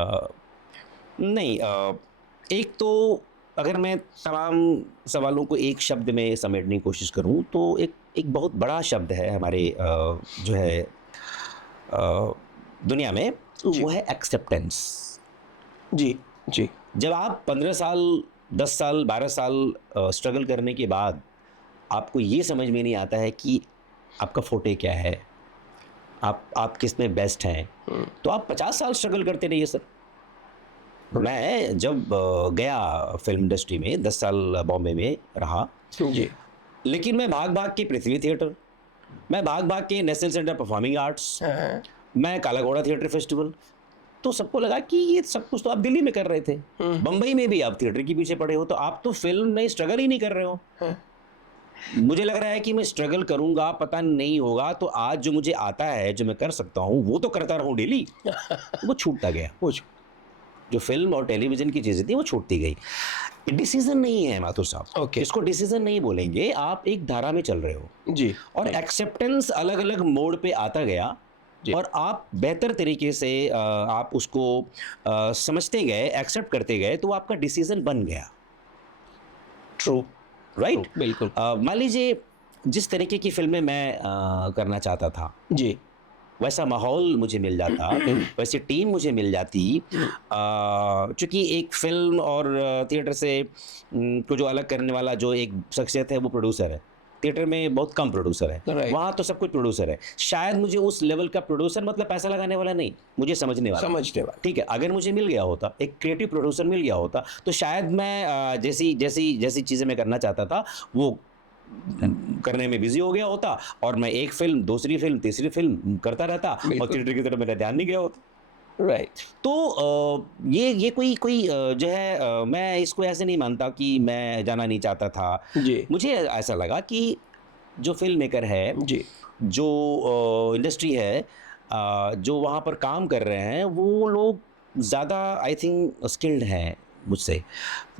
नहीं, एक तो अगर मैं तमाम सवालों को एक शब्द में समेटने की कोशिश करूं, तो एक बहुत बड़ा शब्द है हमारे जो है दुनिया में, जी। वो है एक्सेप्टेंस। जी। जी। जब आप 15 साल, 10 साल, 12 साल स्ट्रगल करने के बाद आपको ये समझ में नहीं आता है कि आपका फोटे क्या है, आप किस में बेस्ट हैं, तो आप 50 साल स्ट्रगल करते रहिए सर। मैं जब गया फिल्म इंडस्ट्री में 10 साल बॉम्बे में रहा, जी। लेकिन मैं भाग भाग के पृथ्वी थिएटर, मैं भाग भाग के नेशनल सेंटर परफॉर्मिंग आर्ट्स, हाँ। मैं काला घोड़ा थिएटर फेस्टिवल, तो सबको लगा कि ये सब कुछ तो आप दिल्ली में कर रहे थे, बम्बई में भी आप थिएटर के पीछे पड़े हो, तो आप तो फिल्म में स्ट्रगल ही नहीं कर रहे हो। मुझे लग रहा है कि मैं स्ट्रगल करूंगा, पता नहीं होगा, तो आज जो मुझे आता है, जो मैं कर सकता हूँ, वो तो करता रहूँ डेली, वो छूटता गया। वो जो फिल्म और टेलीविजन की चीज़ें थी वो छूटती गई। डिसीजन नहीं है माथुर साहब, ओके। इसको डिसीजन नहीं बोलेंगे, आप एक धारा में चल रहे हो। जी। और एक्सेप्टेंस अलग अलग मोड पे आता गया, जी। और आप बेहतर तरीके से आप उसको समझते गए, एक्सेप्ट करते गए, तो वो आपका डिसीजन बन गया, ट्रू, राइट? बिल्कुल। मान लीजिए जिस तरीके की फिल्में मैं करना चाहता था, जी। वैसा माहौल मुझे मिल जाता, वैसी टीम मुझे मिल जाती। चूँकि एक फ़िल्म और थिएटर से को जो अलग करने वाला जो एक शख्सियत है वो प्रोड्यूसर है। थिएटर में बहुत कम प्रोड्यूसर है, राइट। वहाँ तो सब कुछ प्रोड्यूसर है। शायद मुझे उस लेवल का प्रोड्यूसर मतलब पैसा लगाने वाला नहीं, मुझे समझने वाला। समझने वाला। ठीक है, अगर मुझे मिल गया होता, एक क्रिएटिव प्रोड्यूसर मिल गया होता, तो शायद मैं जैसी चीज़ें मैं करना चाहता था, वो करने में बिज़ी हो गया होता और मैं एक फ़िल्म, दूसरी फ़िल्म, तीसरी फ़िल्म करता रहता और बिल्कुल। थिएटर की तरफ मेरा ध्यान नहीं गया होता। राइट। तो ये कोई जो है मैं इसको ऐसे नहीं मानता कि मैं जाना नहीं चाहता था। जी। मुझे ऐसा लगा कि जो फ़िल्म मेकर है, जी। जो इंडस्ट्री है, जो वहाँ पर काम कर रहे हैं, वो लोग ज़्यादा आई थिंक स्किल्ड हैं मुझसे।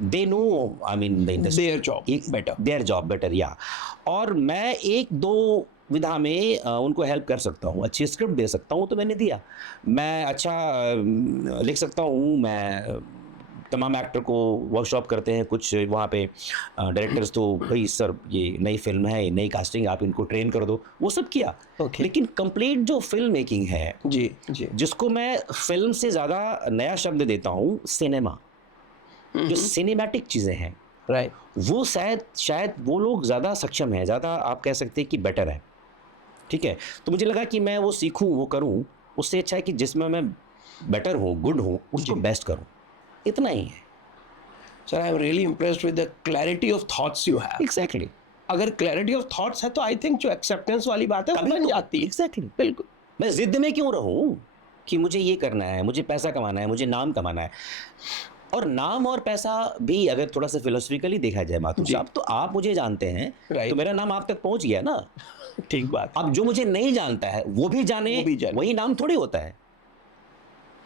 They know I mean the industry, their job better. Their job better, या और मैं 1-2 विधा में उनको हेल्प कर सकता हूँ, अच्छी स्क्रिप्ट दे सकता हूँ, तो मैंने दिया। मैं अच्छा लिख सकता हूँ, मैं तमाम एक्टर को वर्कशॉप करते हैं कुछ वहाँ पे डायरेक्टर्स, तो भाई सर ये नई फ़िल्म है, ये नई कास्टिंग, आप इनको ट्रेन कर दो, वो सब किया। ओके। लेकिन कंप्लीट जो फ़िल्म मेकिंग है, जी। जी। जिसको मैं फ़िल्म से ज़्यादा नया शब्द देता हूँ, सिनेमा, जो सिनेमैटिक चीज़ें हैं, राइट। वो शायद वो लोग ज़्यादा सक्षम हैं, ज़्यादा आप कह सकते हैं कि बेटर है, ठीक है? तो मुझे लगा कि मैं वो सीखूँ, वो करूँ, उससे अच्छा है कि जिसमें मैं बेटर हूँ, गुड हूँ, उसको बेस्ट करूँ, इतना ही है। Sir, I am really impressed with the clarity of thoughts you have. Exactly, अगर क्लैरिटी ऑफ थॉट्स है तो आई थिंक जो एक्सेप्टेंस वाली बात है वो बन जाती है। एग्ज़ैक्टली। बिल्कुल। मैं ज़िद में क्यों रहूँ कि मुझे ये करना है, मुझे पैसा कमाना है, मुझे नाम कमाना है। और नाम और पैसा भी अगर थोड़ा-सा फिलोसॉफिकली देखा जाए माथुर जी। साहब, तो आप मुझे जानते हैं, राइट। तो मेरा नाम आप तक पहुँच गया ना। ठीक बात। अब जो मुझे नहीं जानता है, वो भी जाने, वही नाम थोड़ी होता है।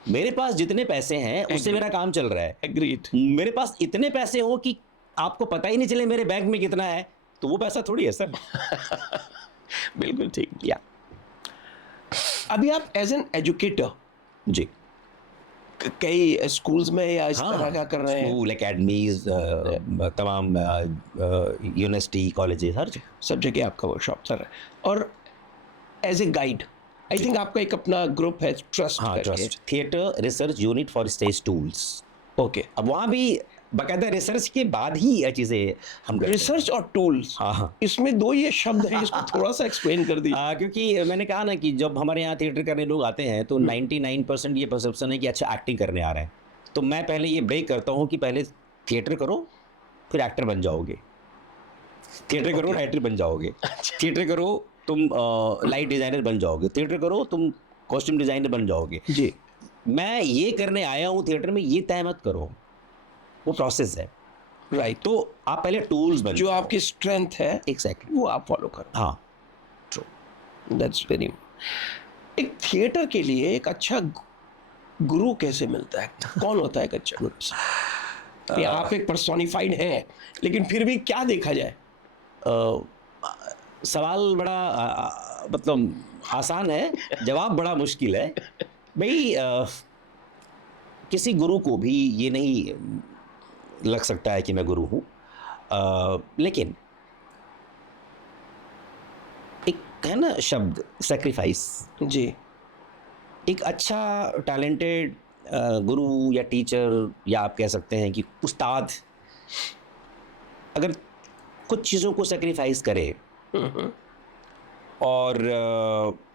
मेरे पास जितने पैसे हैं, उससे Agree. मेरा काम चल रहा है। एग्रीड। मेरे पास इतने पैसे हो कि आपको पता ही नहीं चले मेरे बैंक में कितना है, तो वो पैसा थोड़ी है सर। बिल्कुल ठीक। या अभी आप एज एन एजुकेटर जी। कई स्कूल्स में या इस तरह का कर रहे हैं? स्कूल, एकेडमीज़, तमाम यूनिवर्सिटी, कॉलेजेस, हर जगह। सब जगह आपका वर्कशॉप चल रहा है। और as a guide I think आपका एक अपना ग्रुप है, ट्रस्ट हाँ, करके। Trust theatre research unit for stage tools. Okay. अब वहाँ भी बाकायदा रिसर्च के बाद ही ये चीज़ें हम करते हैं। रिसर्च और टूल्स, हाँ, हाँ। इसमें दो ये शब्द हैं, इसको थोड़ा सा एक्सप्लेन कर दीजिए। क्योंकि मैंने कहा ना कि जब हमारे यहाँ थिएटर करने लोग आते हैं, तो 99% ये परसेप्शन है कि अच्छा एक्टिंग करने आ रहे हैं। तो मैं पहले ये ब्रेक करता हूँ कि पहले थिएटर करो, फिर एक्टर बन जाओगे। थिएटर करो, राइटर बन जाओगे। थिएटर करो, तुम लाइट डिज़ाइनर बन जाओगे। थिएटर करो, तुम कॉस्ट्यूम डिज़ाइनर बन जाओगे। जी। मैं ये करने आया हूँ थिएटर में, ये तय मत करो, वो प्रोसेस है। राइट। तो आप पहले टूल्स बन जो जाओ। आपकी स्ट्रेंथ है एग्जैक्टली, वो आप फॉलो करो। हाँ। That's very. एक थिएटर के लिए एक अच्छा गुरु कैसे मिलता है? कौन होता है एक अच्छा गुरु? कि आप एक पर्सोनिफाइड हैं, लेकिन फिर भी क्या देखा जाए? सवाल बड़ा मतलब आसान है, जवाब बड़ा मुश्किल है। भाई किसी गुरु को भी ये नहीं लग सकता है कि मैं गुरु हूँ, लेकिन एक है ना शब्द सैक्रिफाइस। जी। एक अच्छा टैलेंटेड गुरु या टीचर, या आप कह सकते हैं कि उस्ताद, अगर कुछ चीज़ों को सैक्रिफाइस करे और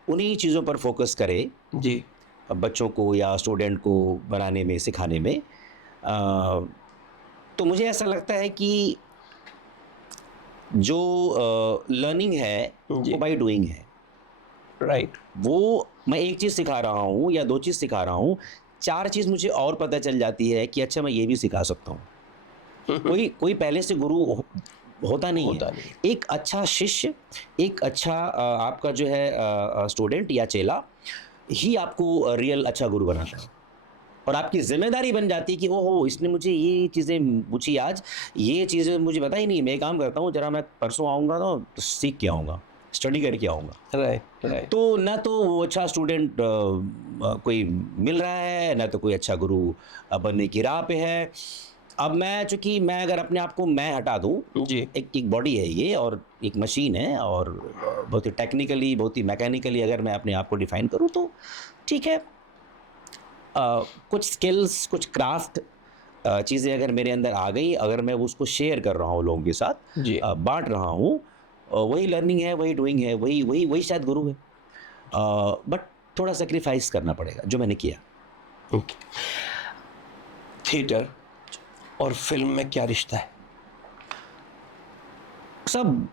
उन्हीं चीज़ों पर फोकस करे, जी। बच्चों को या स्टूडेंट को बनाने में, सिखाने में, तो मुझे ऐसा लगता है कि जो लर्निंग है जी। वो बाय डूइंग है। राइट। वो मैं एक चीज़ सिखा रहा हूँ या 2 चीज़ सिखा रहा हूँ, 4 चीज़ मुझे और पता चल जाती है कि अच्छा मैं ये भी सिखा सकता हूँ। कोई पहले से गुरु होता नहीं है। एक अच्छा शिष्य, एक अच्छा आपका जो है स्टूडेंट या चेला ही आपको रियल अच्छा गुरु बनाता है। और आपकी ज़िम्मेदारी बन जाती है कि ओहो इसने मुझे ये चीज़ें पूछी आज, ये चीज़ें मुझे पता ही नहीं, मैं काम करता हूँ, ज़रा मैं परसों आऊँगा ना तो सीख के आऊँगा। स्टडी करके आऊँगा। Right right. तो ना तो वो अच्छा स्टूडेंट कोई मिल रहा है, ना तो कोई अच्छा गुरु बनने की राह पे है। अब मैं, चूँकि मैं अगर अपने आप को मैं हटा दूँ, जी। एक बॉडी है ये और एक मशीन है, और बहुत ही टेक्निकली, बहुत ही मैकेनिकली अगर मैं अपने आप को डिफ़ाइन करूँ तो ठीक है। कुछ स्किल्स, कुछ क्राफ्ट चीज़ें अगर मेरे अंदर आ गई, अगर मैं उसको शेयर कर रहा हूँ लोगों के साथ, जी। बाँट रहा हूँ, वही लर्निंग है, वही डूइंग है, वही वही वही शायद गुरु है। बट थोड़ा सैक्रिफाइस करना पड़ेगा, जो मैंने किया। ओके। थिएटर और फिल्म में क्या रिश्ता है? सब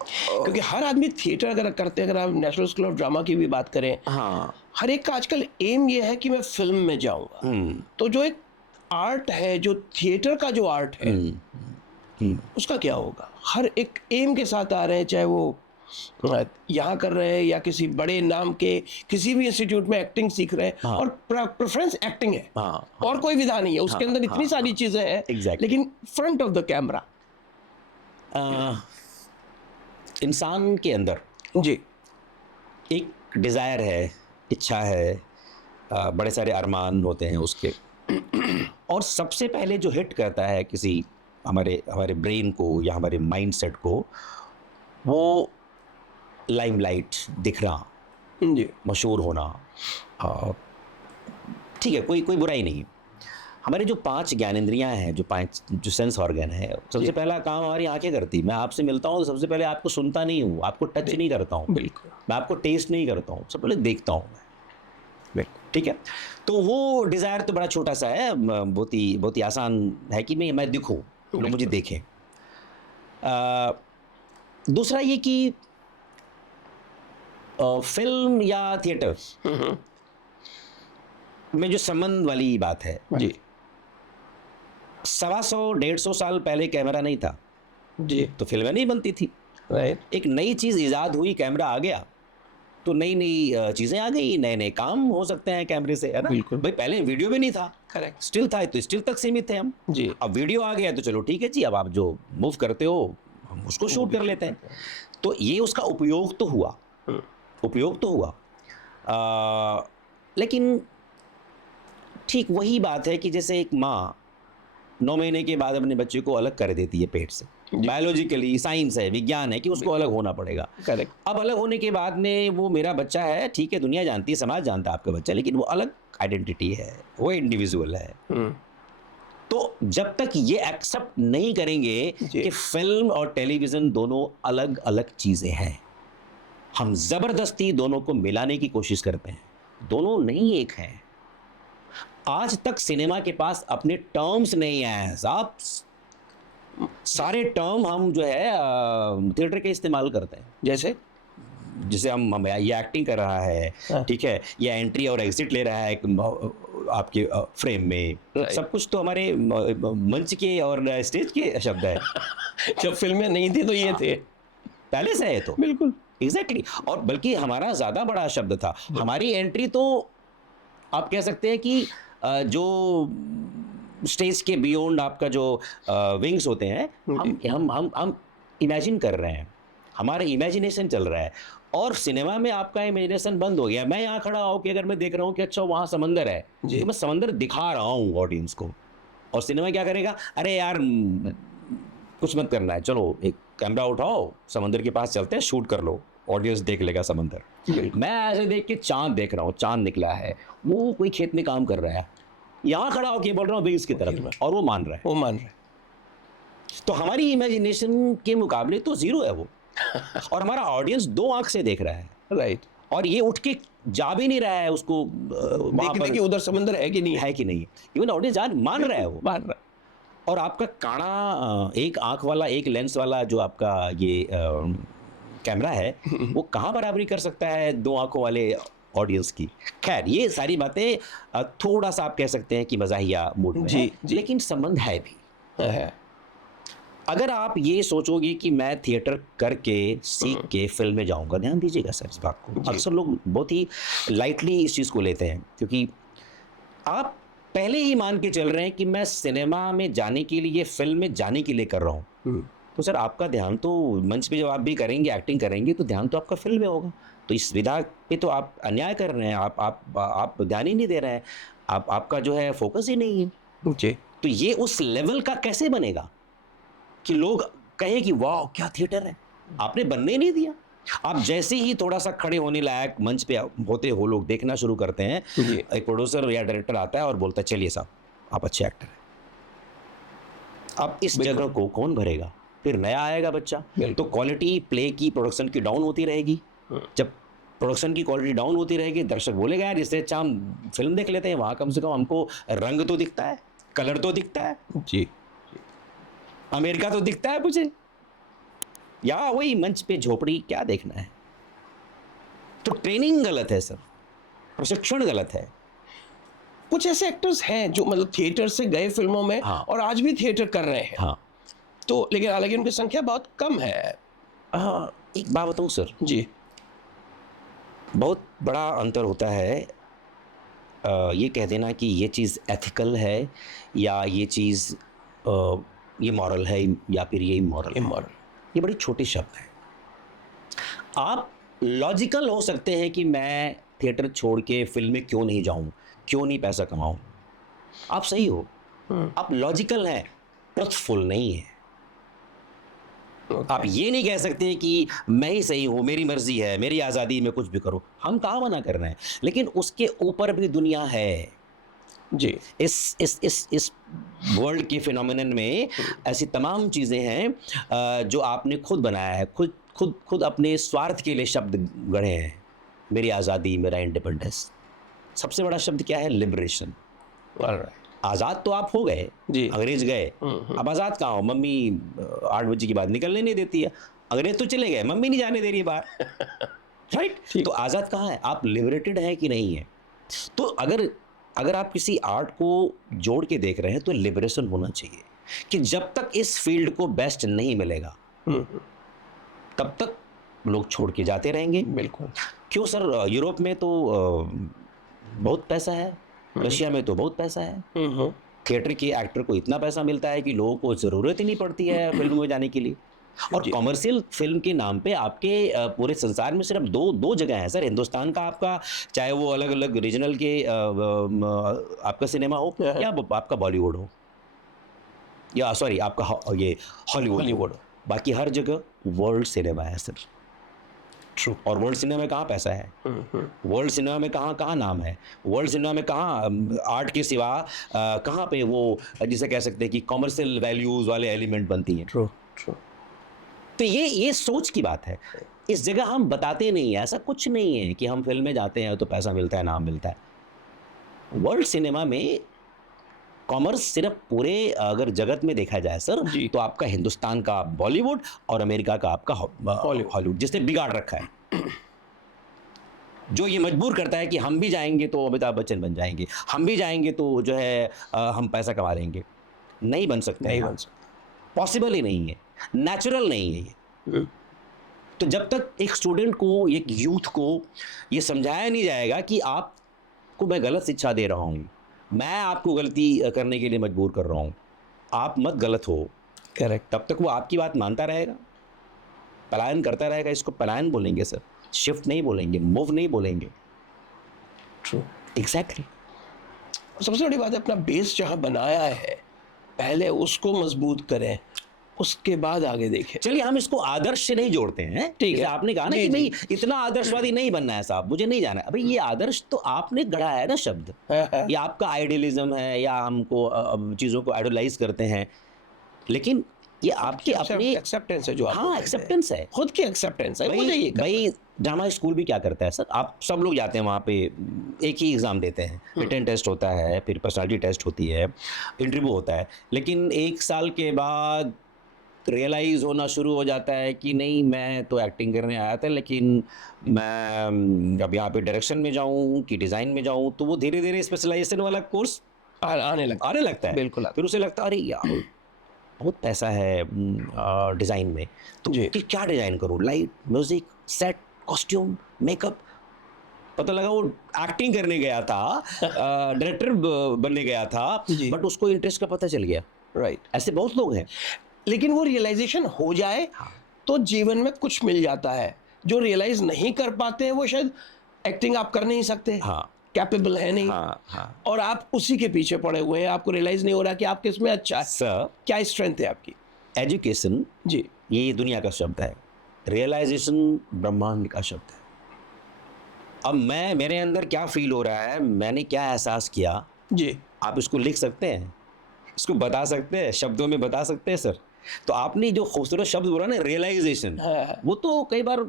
क्योंकि हर आदमी थिएटर अगर करते हैं, अगर आप नेशनल स्कूल ऑफ ड्रामा की भी बात करें, हाँ। हर एक का आजकल एम ये है कि मैं फिल्म में जाऊंगा। तो जो एक आर्ट है, जो थिएटर का जो आर्ट है, उसका क्या होगा? हर एक एम के साथ आ रहे हैं, चाहे वो यहाँ कर रहे हैं या किसी बड़े नाम के किसी भी इंस्टीट्यूट में एक्टिंग सीख रहे हैं, हाँ। और प्रेफरेंस एक्टिंग है। हाँ, और कोई विधा नहीं है, उसके हाँ, अंदर इतनी हाँ, सारी चीजें हैं, Exactly. लेकिन फ्रंट ऑफ द कैमरा। इंसान के अंदर जी। एक डिज़ायर है, इच्छा है, बड़े सारे अरमान होते हैं उसके। और सबसे पहले जो हिट करता है किसी हमारे हमारे ब्रेन को या हमारे माइंडसेट को, वो लाइमलाइट, दिखना, जी। मशहूर होना। ठीक है, कोई कोई बुराई नहीं है। हमारे जो 5 ज्ञानेंद्रियां हैं, जो 5 जो सेंस ऑर्गन है, सबसे जी। पहला काम हमारी आंखें करती। मैं आपसे मिलता हूँ तो सबसे पहले आपको सुनता नहीं हूँ, आपको टच नहीं करता हूँ, बिल्कुल मैं आपको टेस्ट नहीं करता हूँ, सबसे पहले देखता हूँ मैं। बिल्कुल। ठीक है, तो वो डिज़ायर तो बड़ा छोटा सा है, बहुत ही आसान है कि मैं दिखूं, लोग मुझे देखें। दूसरा ये कि फिल्म या थिएटर में जो संबंध वाली बात है, जी 125-150 साल पहले कैमरा नहीं था, जी। तो फिल्में नहीं बनती थी। राइट। एक नई चीज़ ईजाद हुई, कैमरा आ गया, तो नई नई चीज़ें आ गई, नए नए काम हो सकते हैं कैमरे से, है ना? बिल्कुल। भाई पहले वीडियो भी नहीं था, करेक्ट। स्टिल था, तो स्टिल तक सीमित थे हम। जी। अब वीडियो आ गया तो चलो ठीक है जी, अब आप जो मूव करते हो हम उसको शूट कर लेते हैं। तो ये उसका उपयोग तो हुआ, उपयोग तो हुआ। लेकिन ठीक वही बात है कि जैसे एक माँ 9 महीने के बाद अपने बच्चे को अलग कर देती है पेट से, बायोलॉजिकली साइंस है, विज्ञान है कि उसको अलग होना पड़ेगा। करेक्ट। अब अलग होने के बाद में वो मेरा बच्चा है, ठीक है, दुनिया जानती है, समाज जानता है आपका बच्चा, लेकिन वो अलग आइडेंटिटी है, वो इंडिविजुअल है। तो जब तक ये एक्सेप्ट नहीं करेंगे जी। कि फिल्म और टेलीविज़न दोनों अलग अलग चीज़ें हैं, हम ज़बरदस्ती दोनों को मिलाने की कोशिश करते हैं, दोनों नहीं एक हैं। आज तक सिनेमा के पास अपने टर्म्स नहीं आए हैं साहब। सारे टर्म हम जो है थिएटर के इस्तेमाल करते हैं। जैसे जैसे हम ये एक्टिंग कर रहा है, हाँ। ठीक है, या एंट्री और एग्जिट ले रहा है आपके फ्रेम में, Right. सब कुछ तो हमारे मंच के और स्टेज के शब्द है। जब फिल्में नहीं थी तो ये थे। पहले से है तो बिल्कुल। एग्जैक्टली और बल्कि हमारा ज़्यादा बड़ा शब्द था। हमारी एंट्री तो आप कह सकते हैं कि जो स्टेज के बियॉन्ड आपका जो विंग्स होते हैं, हम इमेजिन कर रहे हैं, हमारा इमेजिनेशन चल रहा है। और सिनेमा में आपका इमेजिनेशन बंद हो गया। मैं यहाँ खड़ा हो कि अगर मैं देख रहा हूँ कि अच्छा वहाँ समंदर है, जी। तो मैं समंदर दिखा रहा हूँ ऑडियंस को, और सिनेमा क्या करेगा, अरे यार कुछ मत करना है, चलो एक कैमरा उठाओ, समंदर के पास चलते हैं, शूट कर लो, ऑडियंस देख लेगा समंदर। मैं ऐसे देख के चांद देख रहा हूँ, चांद निकला है, वो कोई खेत में काम कर रहा है, यहाँ खड़ा होकर बोल रहा हूँ विंग्स की तरफ, और वो मान रहा है। वो मान रहे। तो हमारी इमेजिनेशन के मुकाबले तो जीरो है वो। और हमारा ऑडियंस 2 आंख से देख रहा है, राइट। और ये उठ के जा भी नहीं रहा है उसको देखने कि उधर समंदर है कि नहीं है कि नहीं, इवन ऑडियंस आज मान रहा है वो। मान रहा। और आपका काड़ा एक आंख वाला, एक लेंस वाला जो आपका ये कैमरा है, वो कहाँ बराबरी कर सकता है 2 आंखों वाले ऑडियंस की। खैर ये सारी बातें थोड़ा सा आप कह सकते हैं कि मज़ाहिया मूड में जी, है, जी। लेकिन संबंध है भी। है। अगर आप ये सोचोगे कि मैं थिएटर करके सीख के फिल्म में जाऊंगा, ध्यान दीजिएगा सर इस बात को। जी। अक्सर लोग बहुत ही लाइटली इस चीज़ को लेते हैं, क्योंकि आप पहले ही मान के चल रहे हैं कि मैं सिनेमा में जाने के लिए, फिल्म में जाने के लिए कर रहा हूँ। तो सर आपका ध्यान तो मंच पे जब आप भी करेंगे, एक्टिंग करेंगे, तो ध्यान तो आपका फिल्म में होगा। तो इस विधा पे तो आप अन्याय कर रहे हैं, आप ध्यान ही नहीं दे रहे हैं, आपका जो है फोकस ही नहीं है। जी। तो ये उस लेवल का कैसे बनेगा कि लोग कहें कि वाह क्या थिएटर है, आपने बनने नहीं दिया। आप जैसे ही थोड़ा सा खड़े होने लायक मंच पे होते हो, लोग देखना शुरू करते हैं, जी। एक प्रोड्यूसर या डायरेक्टर आता है और बोलता है चलिए साहब आप अच्छे एक्टर हैं। अब इस बिल्कुल। जगह को कौन भरेगा? फिर नया आएगा बच्चा। बिल्कुल। तो क्वालिटी प्ले की, प्रोडक्शन की डाउन होती रहेगी। जब प्रोडक्शन की क्वालिटी डाउन होती रहेगी, दर्शक बोलेगा यार इससे अच्छा हम फिल्म देख लेते हैं, वहाँ कम से कम हमको रंग तो दिखता है, कलर तो दिखता है, जी। अमेरिका तो दिखता है मुझे, या वही मंच पे झोपड़ी क्या देखना है। तो ट्रेनिंग गलत है सर, प्रशिक्षण गलत है। कुछ ऐसे एक्टर्स हैं जो मतलब थिएटर से गए फिल्मों में हाँ। और आज भी थिएटर कर रहे हैं। हाँ तो लेकिन हालांकि उनकी संख्या बहुत कम है। एक बात बताऊँ सर, जी। बहुत बड़ा अंतर होता है ये कह देना कि ये चीज़ एथिकल है या ये चीज़ ये मॉरल है या फिर ये इमॉरल है। इमोरल। ये बड़ी छोटी शब्द है। आप लॉजिकल हो सकते हैं कि मैं थिएटर छोड़ के फिल्म में क्यों नहीं जाऊं, क्यों नहीं पैसा कमाऊं, आप सही हो, आप लॉजिकल हैं, ट्रुथफुल नहीं है। आप ये नहीं कह सकते कि मैं ही सही हूं, मेरी मर्जी है, मेरी आज़ादी में कुछ भी करो। हम कहाँ मना कर रहे हैं, लेकिन उसके ऊपर भी दुनिया है। जी। इस वर्ल्ड के फिनोमिनन में ऐसी तमाम चीज़ें हैं जो आपने खुद बनाया है, खुद अपने स्वार्थ के लिए शब्द गढ़े हैं। मेरी आज़ादी, मेरा इंडिपेंडेंस। सबसे बड़ा शब्द क्या है? लिबरेशन। आज़ाद तो आप हो गए, जी। अंग्रेज गए, अब आज़ाद कहाँ हो? मम्मी 8 बजे के बाद निकलने नहीं देती है। अंग्रेज तो चले गए, मम्मी नहीं जाने दे रही है बाहर। राइट? तो आज़ाद कहाँ है? आप लिबरेटेड है कि नहीं है? तो अगर आप किसी आर्ट को जोड़ के देख रहे हैं तो लिबरेशन होना चाहिए कि जब तक इस फील्ड को बेस्ट नहीं मिलेगा तब तक लोग छोड़ के जाते रहेंगे। बिल्कुल। क्यों सर? यूरोप में तो बहुत पैसा है, रशिया में तो बहुत पैसा है, थिएटर के एक्टर को इतना पैसा मिलता है कि लोगों को ज़रूरत ही नहीं पड़ती है फिल्म में जाने के लिए। और कॉमर्शियल फिल्म के नाम पे आपके पूरे संसार में सिर्फ दो जगह हैं सर। हिंदुस्तान का आपका, चाहे वो अलग अलग रीजनल के आपका सिनेमा हो या आपका बॉलीवुड हो, या सॉरी आपका ये हॉलीवुड, बाकी हर जगह वर्ल्ड सिनेमा है सर। ट्रू। और वर्ल्ड सिनेमा में कहाँ पैसा है? वर्ल्ड सिनेमा में कहाँ नाम है? वर्ल्ड सिनेमा में कहाँ आर्ट के सिवा कहाँ पे वो जिसे कह सकते हैं कि कॉमर्शियल वैल्यूज़ वाले एलिमेंट बनती हैं? ट्रू। ट्रू। तो ये सोच की बात है। इस जगह हम बताते नहीं हैं, ऐसा कुछ नहीं है कि हम फिल्म में जाते हैं तो पैसा मिलता है, नाम मिलता है। वर्ल्ड सिनेमा में कॉमर्स सिर्फ पूरे अगर जगत में देखा जाए सर, तो आपका हिंदुस्तान का बॉलीवुड और अमेरिका का आपका हॉलीवुड, जिसने बिगाड़ रखा है, जो ये मजबूर करता है कि हम भी जाएंगे तो अमिताभ बच्चन बन जाएंगे, हम भी जाएंगे तो जो है हम पैसा कमा लेंगे। नहीं बन सकते, नहीं बन सकता, पॉसिबल ही नहीं है, नेचुरल नहीं है ये। तो जब तक एक स्टूडेंट को, एक यूथ को ये समझाया नहीं जाएगा कि आपको मैं गलत शिक्षा दे रहा हूँ, मैं आपको गलती करने के लिए मजबूर कर रहा हूँ, आप मत गलत हो, करेक्ट, तब तक वो आपकी बात मानता रहेगा, पलायन करता रहेगा। इसको पलायन बोलेंगे सर, शिफ्ट नहीं बोलेंगे, मूव नहीं बोलेंगे। ट्रू। एग्जैक्टली। सबसे बड़ी बात है अपना बेस जहाँ बनाया है पहले उसको मजबूत करें, उसके बाद आगे देखें। चलिए हम इसको आदर्श से नहीं जोड़ते हैं, ठीक है? आपने कहा ना कि भाई इतना आदर्शवादी नहीं बनना है साहब, मुझे नहीं जाना है। अभी ये आदर्श तो आपने गढ़ा है ना शब्द, ये आपका आइडियलिज्म है या हमको चीज़ों को आइडलाइज करते हैं, लेकिन ये आपकी अपनी एक्सेप्टेंस है जो आप, हाँ एक्सेप्टेंस है, खुद की एक्सेप्टेंस है। भाई ड्रामा स्कूल भी क्या करता है सर, आप सब लोग जाते हैं वहाँ पे, एक ही एग्ज़ाम देते हैं, रिटन टेस्ट होता है, फिर पर्सनालिटी टेस्ट होती है, इंटरव्यू होता है, लेकिन 1 साल के बाद रियलाइज़ होना शुरू हो जाता है कि नहीं मैं तो एक्टिंग करने आया था, लेकिन मैं अब यहाँ पे डायरेक्शन में जाऊँ कि डिज़ाइन में जाऊँ, तो वो धीरे धीरे स्पेशलाइजेशन वाला कोर्स आने लगता है। बिल्कुल। फिर उसे लगता है अरे यार बहुत पैसा है डिज़ाइन में, तो कि क्या डिज़ाइन करूँ, light, music, set, costume, makeup. पता लगा वो एक्टिंग करने गया था, डायरेक्टर बनने गया था, बट उसको इंटरेस्ट का पता चल गया। राइट। ऐसे बहुत लोग हैं। लेकिन वो रियलाइजेशन हो जाए तो जीवन में कुछ मिल जाता है। जो रियलाइज नहीं कर पाते हैं वो शायद एक्टिंग आप कर नहीं सकते, हाँ कैपेबल है नहीं, हाँ हाँ और आप उसी के पीछे पड़े हुए हैं, आपको रियलाइज नहीं हो रहा कि आप किस में अच्छा है, सर, क्या स्ट्रेंथ है आपकी। एजुकेशन जी ये दुनिया का शब्द है, रियलाइजेशन ब्रह्मांड का शब्द है। अब मेरे अंदर क्या फील हो रहा है, मैंने क्या एहसास किया, जी आप इसको लिख सकते हैं, इसको बता सकते हैं, शब्दों में बता सकते हैं सर? तो आपने जो खूबसूरत शब्द बोला ना, रियलाइजेशन, हाँ, वो तो कई बार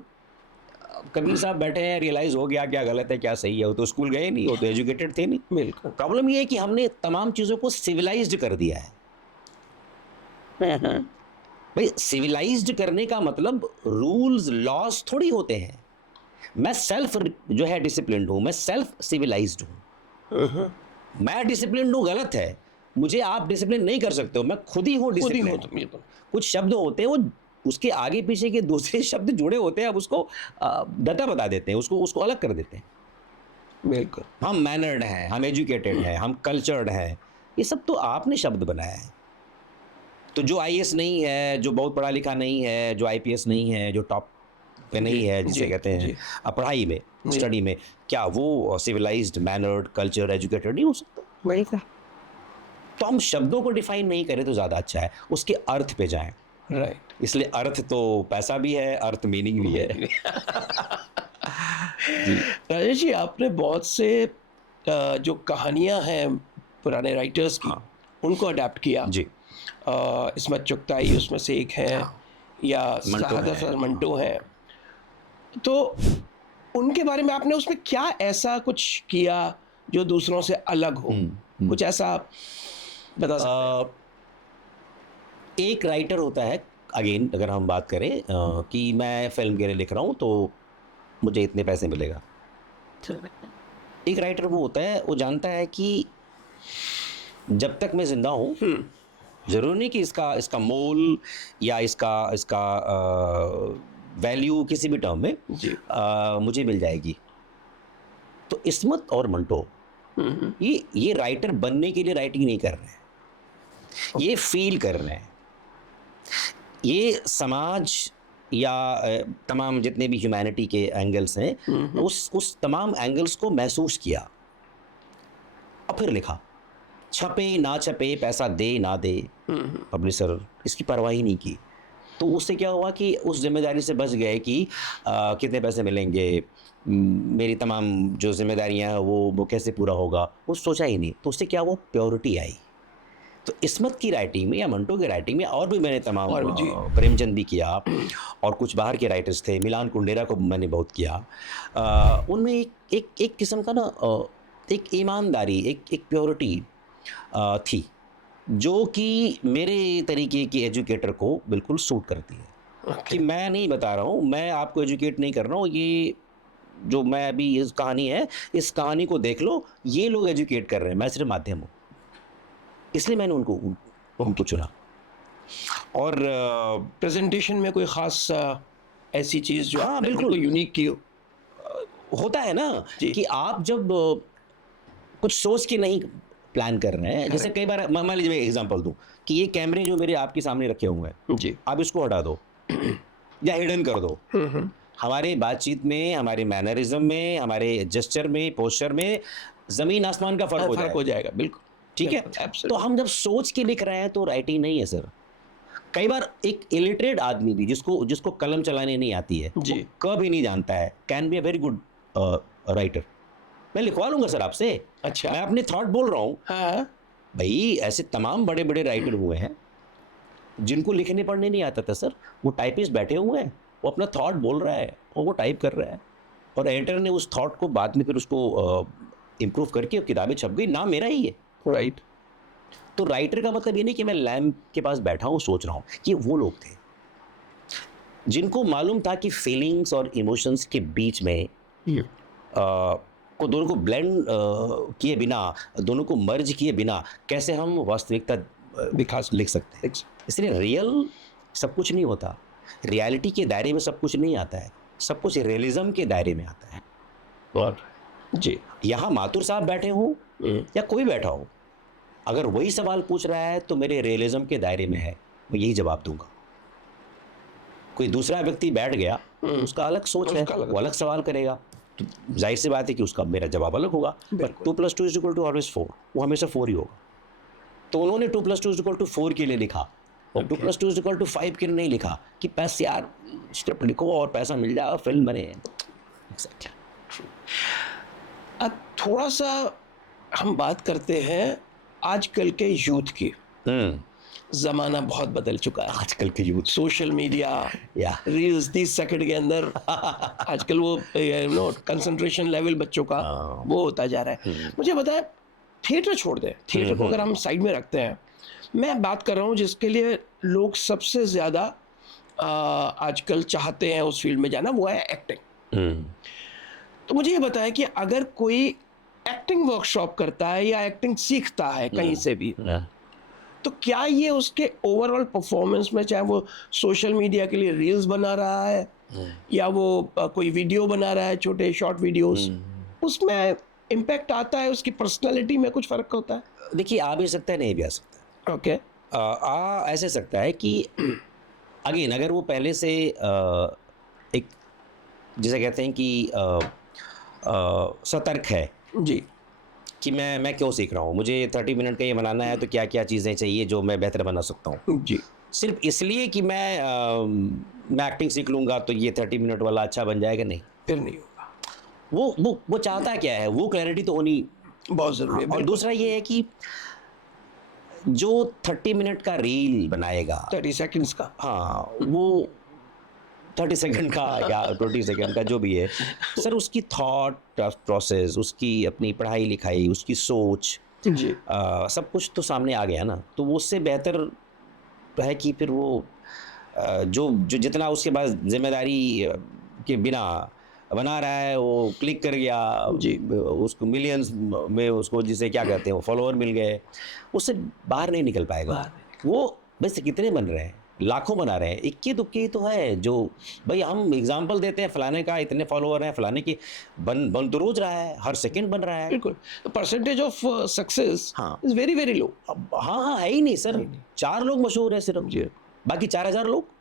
कबीर साहब बैठे हैं, रियलाइज हो गया क्या गलत है क्या सही है, वो तो स्कूल गए नहीं, वो तो एजुकेटेड थे नहीं। बिल्कुल। प्रॉब्लम ये है कि हमने तमाम चीज़ों को सिविलाइज्ड कर दिया है। भाई सिविलाइज्ड करने का मतलब रूल्स लॉस थोड़ी होते हैं। मैं सेल्फ जो है डिसिप्लिन्ड हूँ, मैं सेल्फ सिविलाइज्ड हूँ। मैं डिसिप्लिन्ड हूँ गलत है, मुझे आप डिसिप्लिन नहीं कर सकते हो, मैं खुद ही हूँ खुद ही डिसिप्लिन। हो तो बिल्कुल। कुछ शब्द होते हैं वो उसके आगे पीछे के दूसरे शब्द जुड़े होते हैं, अब उसको डटा बता देते हैं, उसको उसको अलग कर देते हैं। बिल्कुल हम मैनर्ड हैं, हम एजुकेटेड हैं, हम कल्चर्ड हैं, ये सब तो आपने शब्द बनाया है। तो जो आईएएस नहीं है, जो बहुत पढ़ा लिखा नहीं है, जो आईपीएस नहीं है, जो टॉप पे नहीं है, जिसे जी, कहते हैं जी। पढ़ाई में, जी। स्टडी में, क्या वो सिविलाइज्ड, मैनर्ड, कल्चर, एजुकेटेड नहीं हो सकता? वही था। तो हम शब्दों को डिफाइन नहीं करें तो ज़्यादा अच्छा है, उसके अर्थ पे जाएं। राइट। इसलिए अर्थ तो पैसा भी है, अर्थ मीनिंग भी है। जी राजेश जी, आपने बहुत से जो कहानियां हैं पुराने राइटर्स की, हाँ उनको अडेप्ट किया। जी इसमत चुगताई उसमें से एक है, या मंटो शहादत है। और मंटो है। तो उनके बारे में आपने उसमें क्या ऐसा कुछ किया जो दूसरों से अलग हो? कुछ ऐसा बता सकते हैं? एक राइटर होता है, अगेन अगर हम बात करें कि मैं फिल्म के लिए लिख रहा हूँ तो मुझे इतने पैसे मिलेगा। एक राइटर वो होता है, वो जानता है कि जब तक मैं जिंदा हूँ, जरूरी नहीं कि इसका इसका मोल या इसका इसका वैल्यू किसी भी टर्म में जी। मुझे मिल जाएगी। तो इस्मत और मंटो ये राइटर बनने के लिए राइटिंग नहीं कर रहे हैं, ये फील कर रहे हैं। ये समाज या तमाम जितने भी ह्यूमैनिटी के एंगल्स हैं, उस तमाम एंगल्स को महसूस किया और फिर लिखा। छपे ना छपे, पैसा दे ना दे, पब्लिशर इसकी परवाह ही नहीं की। तो उससे क्या हुआ कि उस जिम्मेदारी से बच गए कि कितने पैसे मिलेंगे, मेरी तमाम जो जिम्मेदारियां हैं वो कैसे पूरा होगा, वो सोचा ही नहीं। तो उससे क्या हुआ, प्योरिटी आई। तो इस्मत की राइटिंग में या मंटो की राइटिंग में, और भी मैंने तमाम और जी। प्रेमचंद भी किया और कुछ बाहर के राइटर्स थे, मिलान कुंडेरा को मैंने बहुत किया। उनमें एक किस्म का ना एक ईमानदारी, एक प्योरिटी थी जो कि मेरे तरीके की एजुकेटर को बिल्कुल सूट करती है। कि मैं नहीं बता रहा हूँ, मैं आपको एजुकेट नहीं कर रहा हूँ, ये जो मैं अभी इस कहानी है, इस कहानी को देख लो, ये लोग एजुकेट कर रहे हैं, मैं सिर्फ माध्यम हूँ। इसलिए मैंने उनको चुना। और प्रेजेंटेशन में कोई खास ऐसी चीज़ जो हाँ, आपने बिल्कुल। बिल्कुल यूनिक की हो? होता है ना जी। कि आप जब कुछ सोच के नहीं प्लान कर रहे हैं, जैसे कई बार मान लीजिए मैं एग्जांपल दूं कि ये कैमरे जो मेरे आपके सामने रखे हुए हैं, जी। आप इसको हटा दो या हिडन कर दो, हमारे बातचीत में, हमारे मैनरिज्म में, हमारे जेस्चर में, पोस्चर में जमीन आसमान का फर्क हो फर्क जाएगा। हो जाएगा, बिल्कुल। ठीक है, Absolutely. तो हम जब सोच के लिख रहे हैं तो राइटिंग नहीं है सर। कई बार एक इलिटरेट आदमी भी, जिसको जिसको कलम चलाने नहीं आती है, जी। वो क भी नहीं जानता है, can be a very good writer. मैं लिखवा लूंगा सर आपसे। अच्छा। मैं अपने थॉट बोल रहा हूँ। हाँ। भाई ऐसे तमाम बड़े बड़े राइटर हुए हैं जिनको लिखने पढ़ने नहीं आता था सर, वो टाइपिस्ट बैठे हुए हैं, वो अपना थॉट बोल रहा है और वो टाइप कर रहा है, और एडिटर ने उस थॉट को बाद में फिर उसको इम्प्रूव करके किताबें छप गई, नाम मेरा ही है। राइट। तो राइटर का मतलब ये नहीं कि मैं लैम्प के पास बैठा हूँ सोच रहा हूँ। ये वो लोग थे जिनको मालूम था कि फीलिंग्स और इमोशंस के बीच में को दोनों को ब्लेंड किए बिना, दोनों को मर्ज किए बिना कैसे हम वास्तविकता लिख सकते हैं। इसलिए रियल सब कुछ नहीं होता, रियलिटी के दायरे में सब कुछ नहीं आता है, सब कुछ रियलिज्म के दायरे में आता है। और जी। यहाँ माथुर साहब बैठे हों या कोई बैठा हो, अगर वही सवाल पूछ रहा है तो मेरे रियलिज्म के दायरे में है, मैं यही जवाब दूंगा। कोई दूसरा व्यक्ति बैठ गया, उसका अलग सोच है, उसका अलग- वो अलग सवाल करेगा, तो जाहिर सी बात है कि उसका मेरा जवाब अलग होगा। पर बिल्कुल। 2 + 2 = ऑलवेज 4, वो हमेशा 4 ही होगा। तो उन्होंने 2 + 2 = 4 के लिए लिखा, और 2 + 2 = 5 के लिए नहीं लिखा कि पैसे यार स्क्रिप्ट लिखो और पैसा मिल जाए और फिल्म बने। Exactly. अब थोड़ा सा हम बात करते हैं आजकल के यूथ की। जमाना बहुत बदल चुका है। आजकल के यूथ सोशल मीडिया या रील्स 30 सेकंड के अंदर आजकल वो कंसंट्रेशन लेवल बच्चों का हाँ। वो होता जा रहा है। मुझे बताएं, थिएटर छोड़ दें, थिएटर को अगर हम साइड में रखते हैं, मैं बात कर रहा हूँ जिसके लिए लोग सबसे ज़्यादा आजकल चाहते हैं उस फील्ड में जाना, वो है एक्टिंग। तो मुझे ये बताएं कि अगर कोई एक्टिंग वर्कशॉप करता है या एक्टिंग सीखता है कहीं से भी, तो क्या ये उसके ओवरऑल परफॉर्मेंस में, चाहे वो सोशल मीडिया के लिए रील्स बना रहा है या वो कोई वीडियो बना रहा है, छोटे शॉर्ट वीडियोस, उसमें इम्पैक्ट आता है? उसकी पर्सनालिटी में कुछ फर्क होता है? देखिए, आ भी सकता है, नहीं भी आ सकता। ओके। आ ऐसे सकता है कि अगेन अगर वो पहले से एक जिसे कहते हैं कि सतर्क है जी। कि मैं क्यों सीख रहा हूँ, मुझे 30 मिनट का ये बनाना है, तो क्या क्या चीज़ें चाहिए जो मैं बेहतर बना सकता हूँ। जी। सिर्फ इसलिए कि मैं एक्टिंग सीख लूँगा तो ये 30 मिनट वाला अच्छा बन जाएगा, नहीं। फिर नहीं होगा। वो चाहता क्या है, वो क्लैरिटी तो होनी। बहुत ज़रूरी है। और बिल्कुल। दूसरा ये है कि जो 30 मिनट का रील बनाएगा, 30 सेकंड्स का। हाँ, वो 30 सेकंड का या 20 सेकंड का जो भी है, सर उसकी थॉट प्रोसेस, उसकी अपनी पढ़ाई लिखाई, उसकी सोच, जी। सब कुछ तो सामने आ गया ना। तो वो उससे बेहतर है कि फिर वो जो जो जितना उसके पास जिम्मेदारी के बिना बना रहा है, वो क्लिक कर गया जी। उसको मिलियंस में, उसको जिसे क्या कहते हैं वो फॉलोअर मिल गए, उससे बाहर नहीं निकल पाएगा। बाहर वो बस कितने बन रहे हैं, लाखों बना रहे हैं, इक्की दुक्की तो है जो भाई हम एग्जांपल देते हैं, फलाने का इतने फॉलोअर हैं, फलाने की बन तो रोज रहा है, हर सेकंड बन रहा है। बिल्कुल। परसेंटेज ऑफ सक्सेस हाँ। Is very very low. अब हाँ है ही नहीं सर, 4 लोग मशहूर है सिर्फ, जी। बाकी 4000 लोग।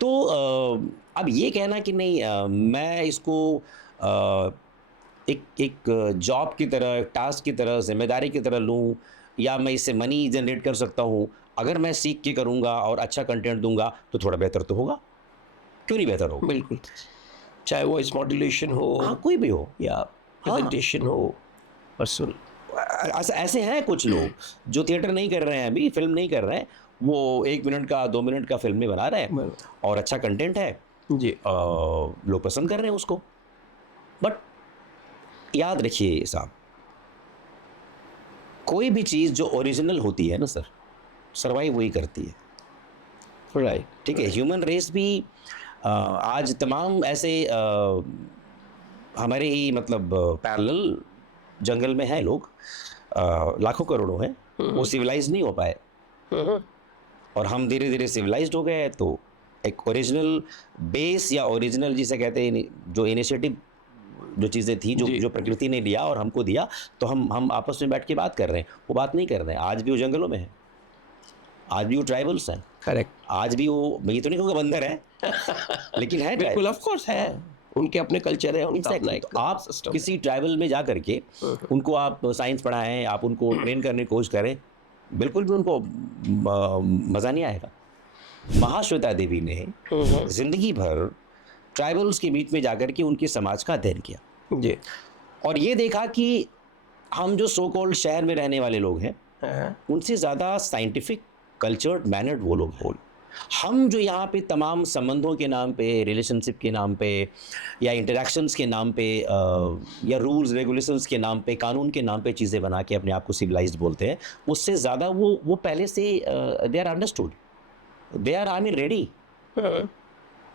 तो अब ये कहना कि नहीं मैं इसको एक जॉब की तरह, एक टास्क की तरह, जिम्मेदारी की तरह लूँ, या मैं इससे मनी जनरेट कर सकता हूँ, अगर मैं सीख के करूँगा और अच्छा कंटेंट दूंगा तो थोड़ा बेहतर तो होगा, क्यों नहीं बेहतर होगा। बिल्कुल। चाहे वो इस मॉड्यूलेशन हो हाँ, कोई भी हो। या प्रेजेंटेशन हो, पर्सनल। ऐसे हैं कुछ लोग जो थिएटर नहीं कर रहे हैं, अभी फिल्म नहीं कर रहे हैं, वो 1 मिनट का 2 मिनट का फिल्म में बना रहे हैं और अच्छा कंटेंट है, जी। लोग पसंद कर रहे हैं उसको। बट याद रखिए साहब, कोई भी चीज़ जो ओरिजिनल होती है ना सर, सर्वाइव वही करती है। राइट। ठीक है, ह्यूमन रेस भी आज तमाम ऐसे हमारे ही मतलब पैरेलल जंगल में हैं लोग, लाखों करोड़ों हैं, वो सिविलाइज नहीं हो पाए, और हम धीरे धीरे सिविलाइज्ड हो गए। तो एक ओरिजिनल बेस या ओरिजिनल जिसे कहते हैं, जो इनिशिएटिव, जो चीज़ें थी, जो प्रकृति ने लिया और हमको दिया, तो हम आपस में बैठ के बात कर रहे हैं, वो बात नहीं कर रहे हैं। आज भी वो जंगलों में है, आज भी वो ट्राइबल्स हैं, करेक्ट। आज भी वो, मैं ये तो नहीं कहूँगा बंदर है लेकिन है बिल्कुल, ऑफ कोर्स है, उनके अपने कल्चर है, उनका अपना एक आप सिस्टम। किसी ट्राइबल में जा करके उनको आप साइंस पढ़ाएं, आप उनको ट्रेन करने की कोशिश करें, बिल्कुल भी उनको मज़ा नहीं आएगा। महाश्वेता देवी ने जिंदगी भर ट्राइबल्स के बीच में जाकर के उनके समाज का अध्ययन किया जी। और ये देखा कि हम जो सो कॉल्ड शहर में रहने वाले लोग हैं, उनसे ज़्यादा साइंटिफिक, कल्चर्ड, मैनर्ड वो लोग हैं। हम जो यहाँ पे तमाम संबंधों के नाम पे, रिलेशनशिप के नाम पे, या इंटरेक्शंस के नाम पे, या रूल्स रेगुलेशंस के नाम पे, कानून के नाम पे चीज़ें बना के अपने आप को सिविलाइज्ड बोलते हैं, उससे ज़्यादा वो पहले से they are understood, they are I mean ready.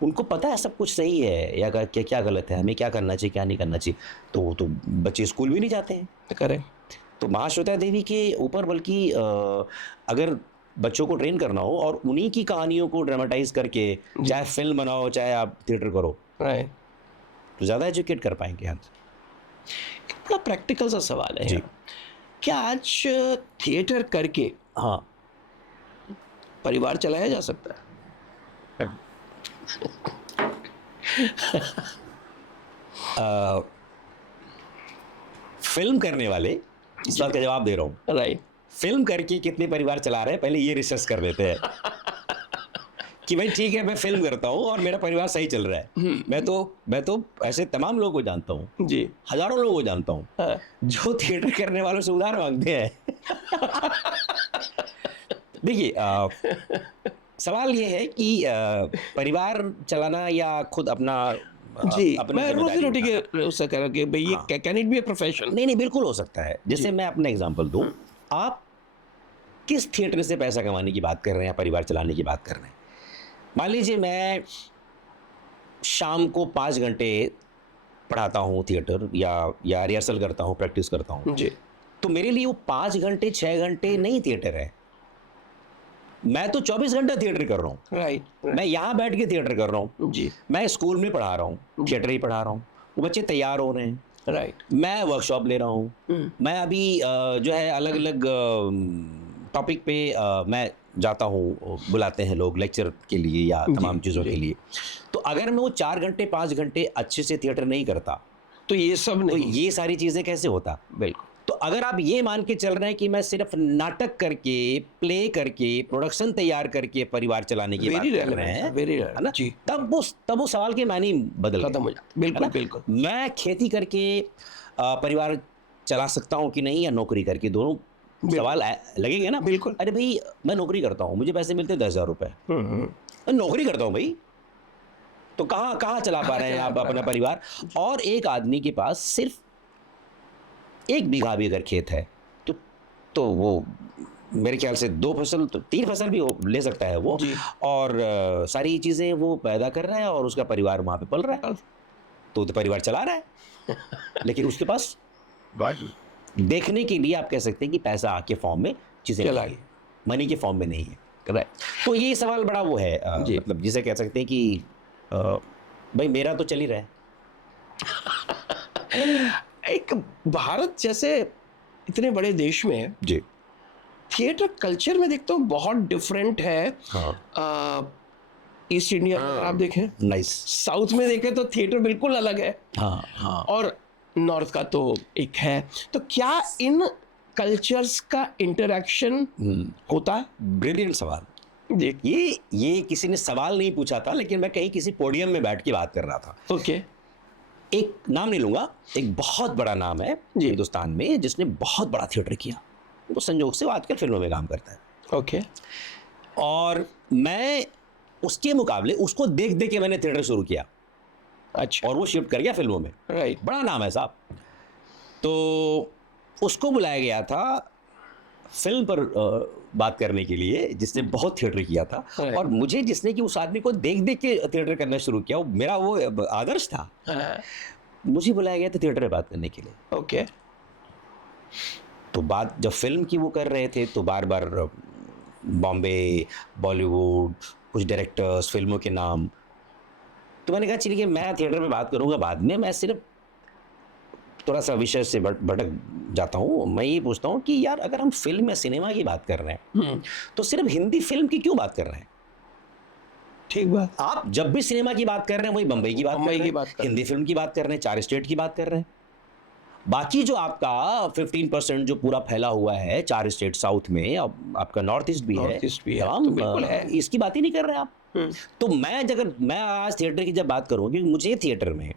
उनको पता है सब कुछ सही है या क्या गलत है, हमें क्या करना चाहिए, क्या नहीं करना चाहिए। तो बच्चे स्कूल भी नहीं जाते हैं। करेक्ट। तो महाश्वेता देवी के ऊपर बल्कि अगर बच्चों को ट्रेन करना हो और उन्हीं की कहानियों को ड्रामेटाइज करके, चाहे फिल्म बनाओ चाहे आप थिएटर करो, राइट, तो ज़्यादा एजुकेट कर पाएंगे। हाँ, एक बड़ा प्रैक्टिकल सा सवाल है जी। यहाँ। क्या आज थिएटर करके हाँ, परिवार चलाया जा सकता है। फिल्म करने वाले, इस बात का जवाब दे रहा हूँ, राइट। फिल्म करके कितने परिवार चला रहे हैं पहले ये रिसर्च कर लेते हैं कि भाई ठीक है मैं फिल्म करता हूँ और मेरा परिवार सही चल रहा है। मैं तो ऐसे तमाम लोगों को जानता हूँ, जी। हजारों लोगों को जानता हूँ हाँ। जो थिएटर करने वालों से उधार मांगते हैं। देखिए सवाल ये है कि परिवार चलाना या खुद अपना जी, अपनी मैं रोजी जिम्मेदारी रोटी उठाना। के उससे कह रहा हूँ कि भाई हाँ। ये can it be a profession? नहीं नहीं बिल्कुल हो सकता है। जैसे जी। मैं अपना एग्जांपल दूं, आप किस थिएटर से पैसा कमाने की बात कर रहे हैं या परिवार चलाने की बात कर रहे हैं? मान लीजिए मैं शाम को 5 घंटे पढ़ाता हूँ थिएटर या रिहर्सल करता हूँ, प्रैक्टिस करता हूँ, जी। तो मेरे लिए वो 5 घंटे 6 घंटे नहीं थिएटर है। मैं तो 24 घंटा थिएटर कर रहा हूँ। राइट। मैं यहाँ बैठ के थिएटर कर रहा हूँ, जी। मैं स्कूल में पढ़ा रहा हूँ, थिएटर ही पढ़ा रहा हूँ, वो बच्चे तैयार हो रहे हैं, राइट। मैं वर्कशॉप ले रहा हूँ, मैं अभी जो है अलग अलग टॉपिक पे मैं जाता हूँ, बुलाते हैं लोग लेक्चर के लिए या तमाम चीज़ों के लिए। तो अगर मैं वो 4 घंटे 5 घंटे अच्छे से थिएटर नहीं करता तो ये सब तो नहीं। ये सारी चीज़ें कैसे होता? बिल्कुल। तो अगर आप ये मान के चल रहे हैं कि मैं सिर्फ नाटक करके, प्ले करके, प्रोडक्शन तैयार करके परिवार चलाने की बात वेरी कर रहे हैं, वेरी है ना? जी। तब वो सवाल के मानी बदल खत्म हो गए, जाता। बिल्कुल है ना? बिल्कुल। मैं खेती करके परिवार चला सकता हूँ कि नहीं, या नौकरी करके, दोनों सवाल लगेंगे ना। बिल्कुल। अरे भाई मैं नौकरी करता हूँ, मुझे पैसे मिलते हैं 10,000 रुपये, मैं नौकरी करता हूँ भाई, तो कहाँ कहाँ चला पा रहे हैं आप अपना परिवार? और एक आदमी के पास सिर्फ 1 बीघा भी अगर खेत है तो वो मेरे ख्याल से 2 फसल तो 3 फसल भी ले सकता है वो, जी। और सारी चीज़ें वो पैदा कर रहा है और उसका परिवार वहाँ पे पल रहा है, तो परिवार चला रहा है। लेकिन उसके पास देखने के लिए आप कह सकते हैं कि पैसा के फॉर्म में चीज़ें चला नहीं है, मनी के फॉर्म में नहीं है। राइट। तो ये सवाल बड़ा वो है, जी। मतलब जिसे कह सकते हैं कि भाई मेरा तो चल ही रहा है। एक भारत जैसे इतने बड़े देश में जी। थिएटर कल्चर में देखता हूँ बहुत डिफरेंट है। हाँ। ईस्ट इंडिया में अगर आप देखें, नाइस। साउथ में देखें तो थिएटर बिल्कुल अलग है, हाँ हाँ। और नॉर्थ का तो एक है। तो क्या इन कल्चर्स का इंटरेक्शन होता है? ब्रिलियंट सवाल। देख। ये किसी ने सवाल नहीं पूछा था, लेकिन मैं कहीं किसी पोडियम में बैठ के बात कर रहा था। ओके। एक नाम नहीं लूंगा, एक बहुत बड़ा नाम है जी। हिंदुस्तान में जिसने बहुत बड़ा थिएटर किया, वो संयोग से वो आजकल फिल्मों में काम करता है। ओके। और मैं उसके मुकाबले उसको देख देख के मैंने थिएटर शुरू किया, अच्छा। और वो शिफ्ट कर गया फिल्मों में। राइट। बड़ा नाम है साहब। तो उसको बुलाया गया था फिल्म पर बात करने के लिए, जिसने बहुत थिएटर किया था, Right. और मुझे जिसने कि उस आदमी को देख देख के थिएटर करना शुरू किया, वो मेरा वो आदर्श था। मुझे बुलाया गया था थिएटर में बात करने के लिए। ओके। तो बात जब फिल्म की वो कर रहे थे तो बार बार बॉम्बे, बॉलीवुड, कुछ डायरेक्टर्स, फिल्मों के नाम, तो मैंने कहा चलिए मैं थिएटर में बात करूंगा बाद में, मैं सिर्फ थोड़ा सा विषय से भटक जाता हूँ। मैं ये पूछता हूँ कि यार अगर हम फिल्म या सिनेमा की बात कर रहे हैं तो सिर्फ हिंदी फिल्म की क्यों बात कर रहे हैं? ठीक बात। आप जब भी सिनेमा की बात कर रहे हैं वही बम्बई की बात कर रहे हैं, हिंदी फिल्म की बात कर रहे हैं, 4 स्टेट की बात कर रहे हैं। बाकी जो आपका 15% जो पूरा फैला हुआ है 4 स्टेट साउथ में, अब आपका नॉर्थ ईस्ट भी है, तो बिल्कुल है, इसकी बात ही नहीं कर रहे आप। तो मैं आज थिएटर की जब बात करूँ, क्योंकि मुझे थिएटर में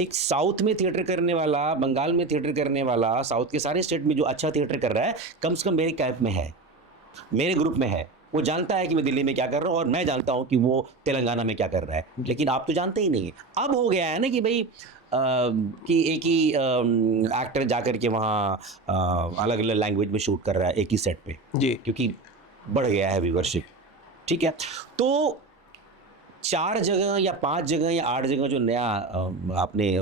एक साउथ में थिएटर करने वाला, बंगाल में थिएटर करने वाला, साउथ के सारे स्टेट में जो अच्छा थिएटर कर रहा है, कम से कम मेरे कैंप में है, मेरे ग्रुप में है। वो जानता है कि मैं दिल्ली में क्या कर रहा हूँ, और मैं जानता हूँ कि वो तेलंगाना में क्या कर रहा है, लेकिन आप तो जानते ही नहीं है। अब हो गया है ना कि भाई कि एक ही एक्टर जा कर के वहाँ अलग अलग लैंग्वेज में शूट कर रहा है एक ही सेट पे जी, क्योंकि बढ़ गया है व्यूअरशिप। ठीक है, तो 4 जगह या 5 जगह या 8 जगह जो नया आपने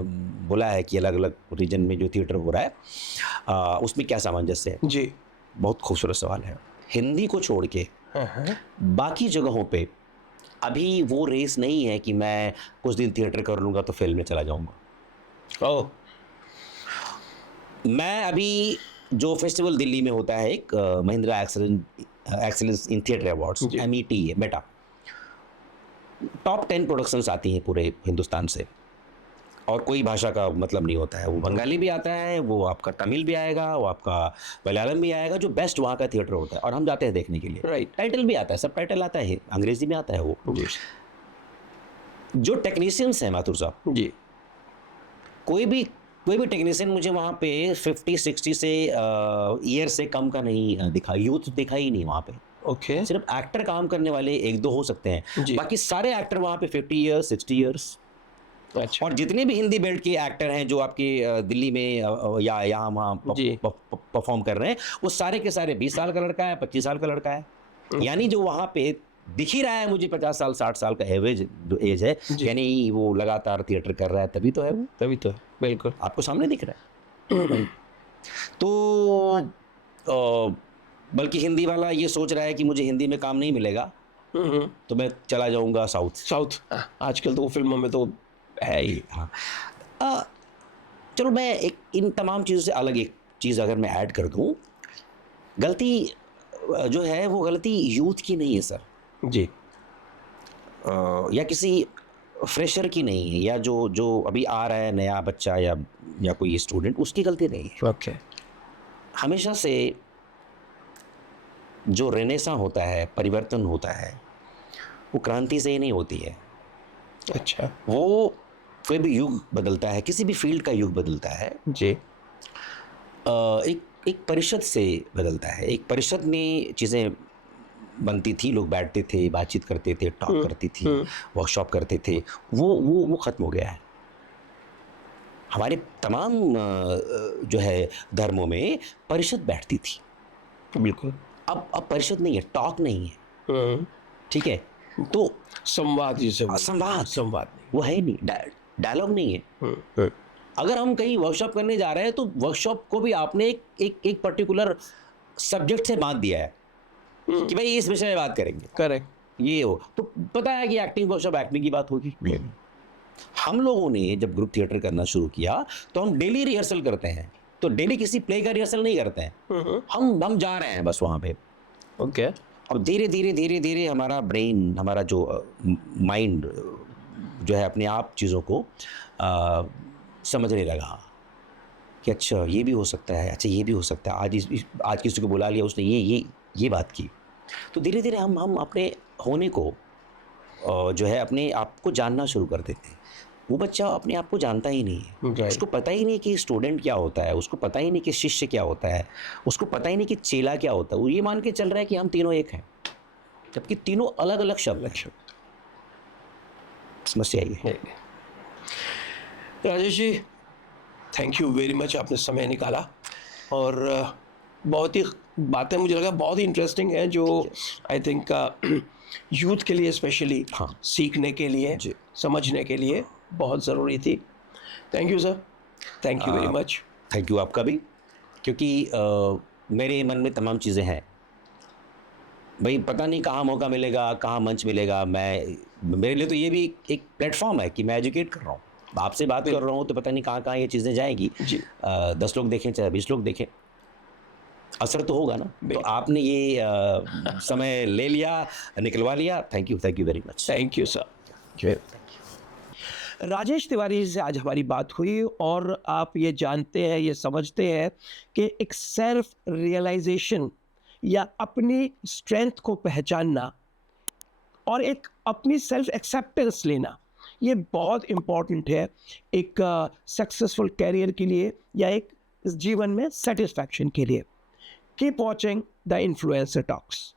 बोला है कि अलग अलग रीजन में जो थिएटर हो रहा है, उसमें क्या सामंजस्य है? जी, बहुत खूबसूरत सवाल है। हिंदी को छोड़ के बाकी जगहों पे अभी वो रेस नहीं है कि मैं कुछ दिन थिएटर कर लूँगा तो फिल्म में चला जाऊँगा। ओह, मैं अभी जो फेस्टिवल दिल्ली में होता है एक Mahindra excellence excellence in theatre awards, जी। MET है बेटा, टॉप 10 प्रोडक्शंस आती हैं पूरे हिंदुस्तान से, और कोई भाषा का मतलब नहीं होता है, वो बंगाली भी आता है, वो आपका तमिल भी आएगा, वो आपका मलयालम भी आएगा, जो बेस्ट वहाँ का थिएटर होता है, और हम जाते हैं देखने के लिए। राइट। टाइटल भी आता है, सब टाइटल आता है, अंग्रेजी में आता है वो। जी जो टेक्नीशियंस हैं माथुर साहब, जी कोई भी टेक्नीशियन मुझे वहाँ पे 50-60 से ईयर से कम का नहीं दिखा, यूथ दिखा ही नहीं वहाँ पे। ओके सिर्फ एक्टर काम करने वाले एक दो हो सकते हैं, जी। बाकी सारे एक्टर वहाँ पे 50 ईयर्स 60 ईयर्स। अच्छा और जितने भी हिंदी बेल्ट के एक्टर हैं जो आपके दिल्ली में या यहाँ वहाँ जी। परफॉर्म कर रहे हैं, वो सारे के सारे 20 साल का लड़का है, 25 साल का लड़का है। यानी जो वहाँ पे दिख ही रहा है मुझे 50 साल 60 साल का एवरेज जो एज है, जी। यानी वो लगातार थिएटर कर रहा है, तभी तो है वो, तभी तो बिल्कुल आपको सामने दिख रहा है। तो बल्कि हिंदी वाला ये सोच रहा है कि मुझे हिंदी में काम नहीं मिलेगा तो मैं चला जाऊंगा साउथ। साउथ आजकल तो फिल्मों में तो है ही। हाँ, चलो मैं एक इन तमाम चीज़ों से अलग एक चीज़ अगर मैं ऐड कर दूं, गलती जो है वो गलती यूथ की नहीं है सर, जी या किसी फ्रेशर की नहीं है, या जो अभी आ रहा है नया बच्चा या कोई स्टूडेंट, उसकी गलती नहीं है। ओके हमेशा से जो रेनेसा होता है, परिवर्तन होता है, वो क्रांति से ही नहीं होती है। अच्छा वो कोई भी युग बदलता है, किसी भी फील्ड का युग बदलता है, जी एक परिषद से बदलता है। एक परिषद में चीज़ें बनती थी, लोग बैठते थे, बातचीत करते थे, टॉक करती थी, वर्कशॉप करते थे, वो ख़त्म हो गया है। हमारे तमाम जो है धर्मों में परिषद बैठती थी, बिल्कुल अब परिषद नहीं है, टॉक नहीं है, ठीक है। तो संवाद जिसे संवाद वो है ही नहीं, डायलॉग नहीं है। अगर हम कहीं वर्कशॉप करने जा रहे हैं तो वर्कशॉप को भी आपने एक पर्टिकुलर सब्जेक्ट से बांध दिया है कि भाई इस विषय में बात करेंगे, करेक्ट ये हो तो पता है कि एक्टिंग वर्कशॉप एक्टिंग की बात होगी। हम लोगों ने जब ग्रुप थिएटर करना शुरू किया तो हम डेली रिहर्सल करते हैं, तो डेली किसी प्ले का रिहर्सल नहीं करते हैं, हम जा रहे हैं बस वहाँ पे। ओके अब धीरे धीरे हमारा ब्रेन, हमारा जो माइंड जो है अपने आप चीज़ों को समझने लगा कि अच्छा ये भी हो सकता है, अच्छा ये भी हो सकता है। आज किसी को बुला लिया, उसने ये बात की, तो धीरे धीरे हम अपने होने को जो है अपने आप को जानना शुरू कर देते हैं। वो बच्चा अपने आप को जानता ही नहीं है, Right. उसको पता ही नहीं कि स्टूडेंट क्या होता है, उसको पता ही नहीं कि शिष्य क्या होता है, उसको पता ही नहीं कि चेला क्या होता है। वो ये मान के चल रहा है कि हम तीनों एक हैं, जबकि तीनों अलग अलग शब्द हैं। समस्या ये है। Rajesh ji thank you very much, आपने समय निकाला और बहुत ही बातें मुझे लगा बहुत ही इंटरेस्टिंग है, जो आई थिंक यूथ के लिए स्पेशली हाँ। सीखने के लिए, जी। समझने के लिए बहुत ज़रूरी थी। Thank you sir, thank you very much. Thank you आपका भी, क्योंकि मेरे मन में तमाम चीज़ें हैं भाई, पता नहीं कहाँ मौका मिलेगा, कहाँ मंच मिलेगा। मेरे लिए तो ये भी एक प्लेटफॉर्म है कि मैं एजुकेट कर रहा हूँ, आपसे बात कर रहा हूँ, तो पता नहीं कहाँ कहाँ ये चीज़ें जाएगी। जी 10 लोग देखें चाहे 20 लोग देखें, असर तो होगा ना। तो आपने ये समय ले लिया, निकलवा लिया, thank you very much. Thank you sir. Rajesh Tiwari से आज हमारी बात हुई और आप ये जानते हैं, ये समझते हैं कि एक सेल्फ रियलाइजेशन या अपनी स्ट्रेंथ को पहचानना और एक अपनी सेल्फ एक्सेप्टेंस लेना, ये बहुत इम्पॉर्टेंट है एक सक्सेसफुल कैरियर के लिए या एक इस जीवन में सेटिस्फैक्शन के लिए। Keep watching the influencer talks.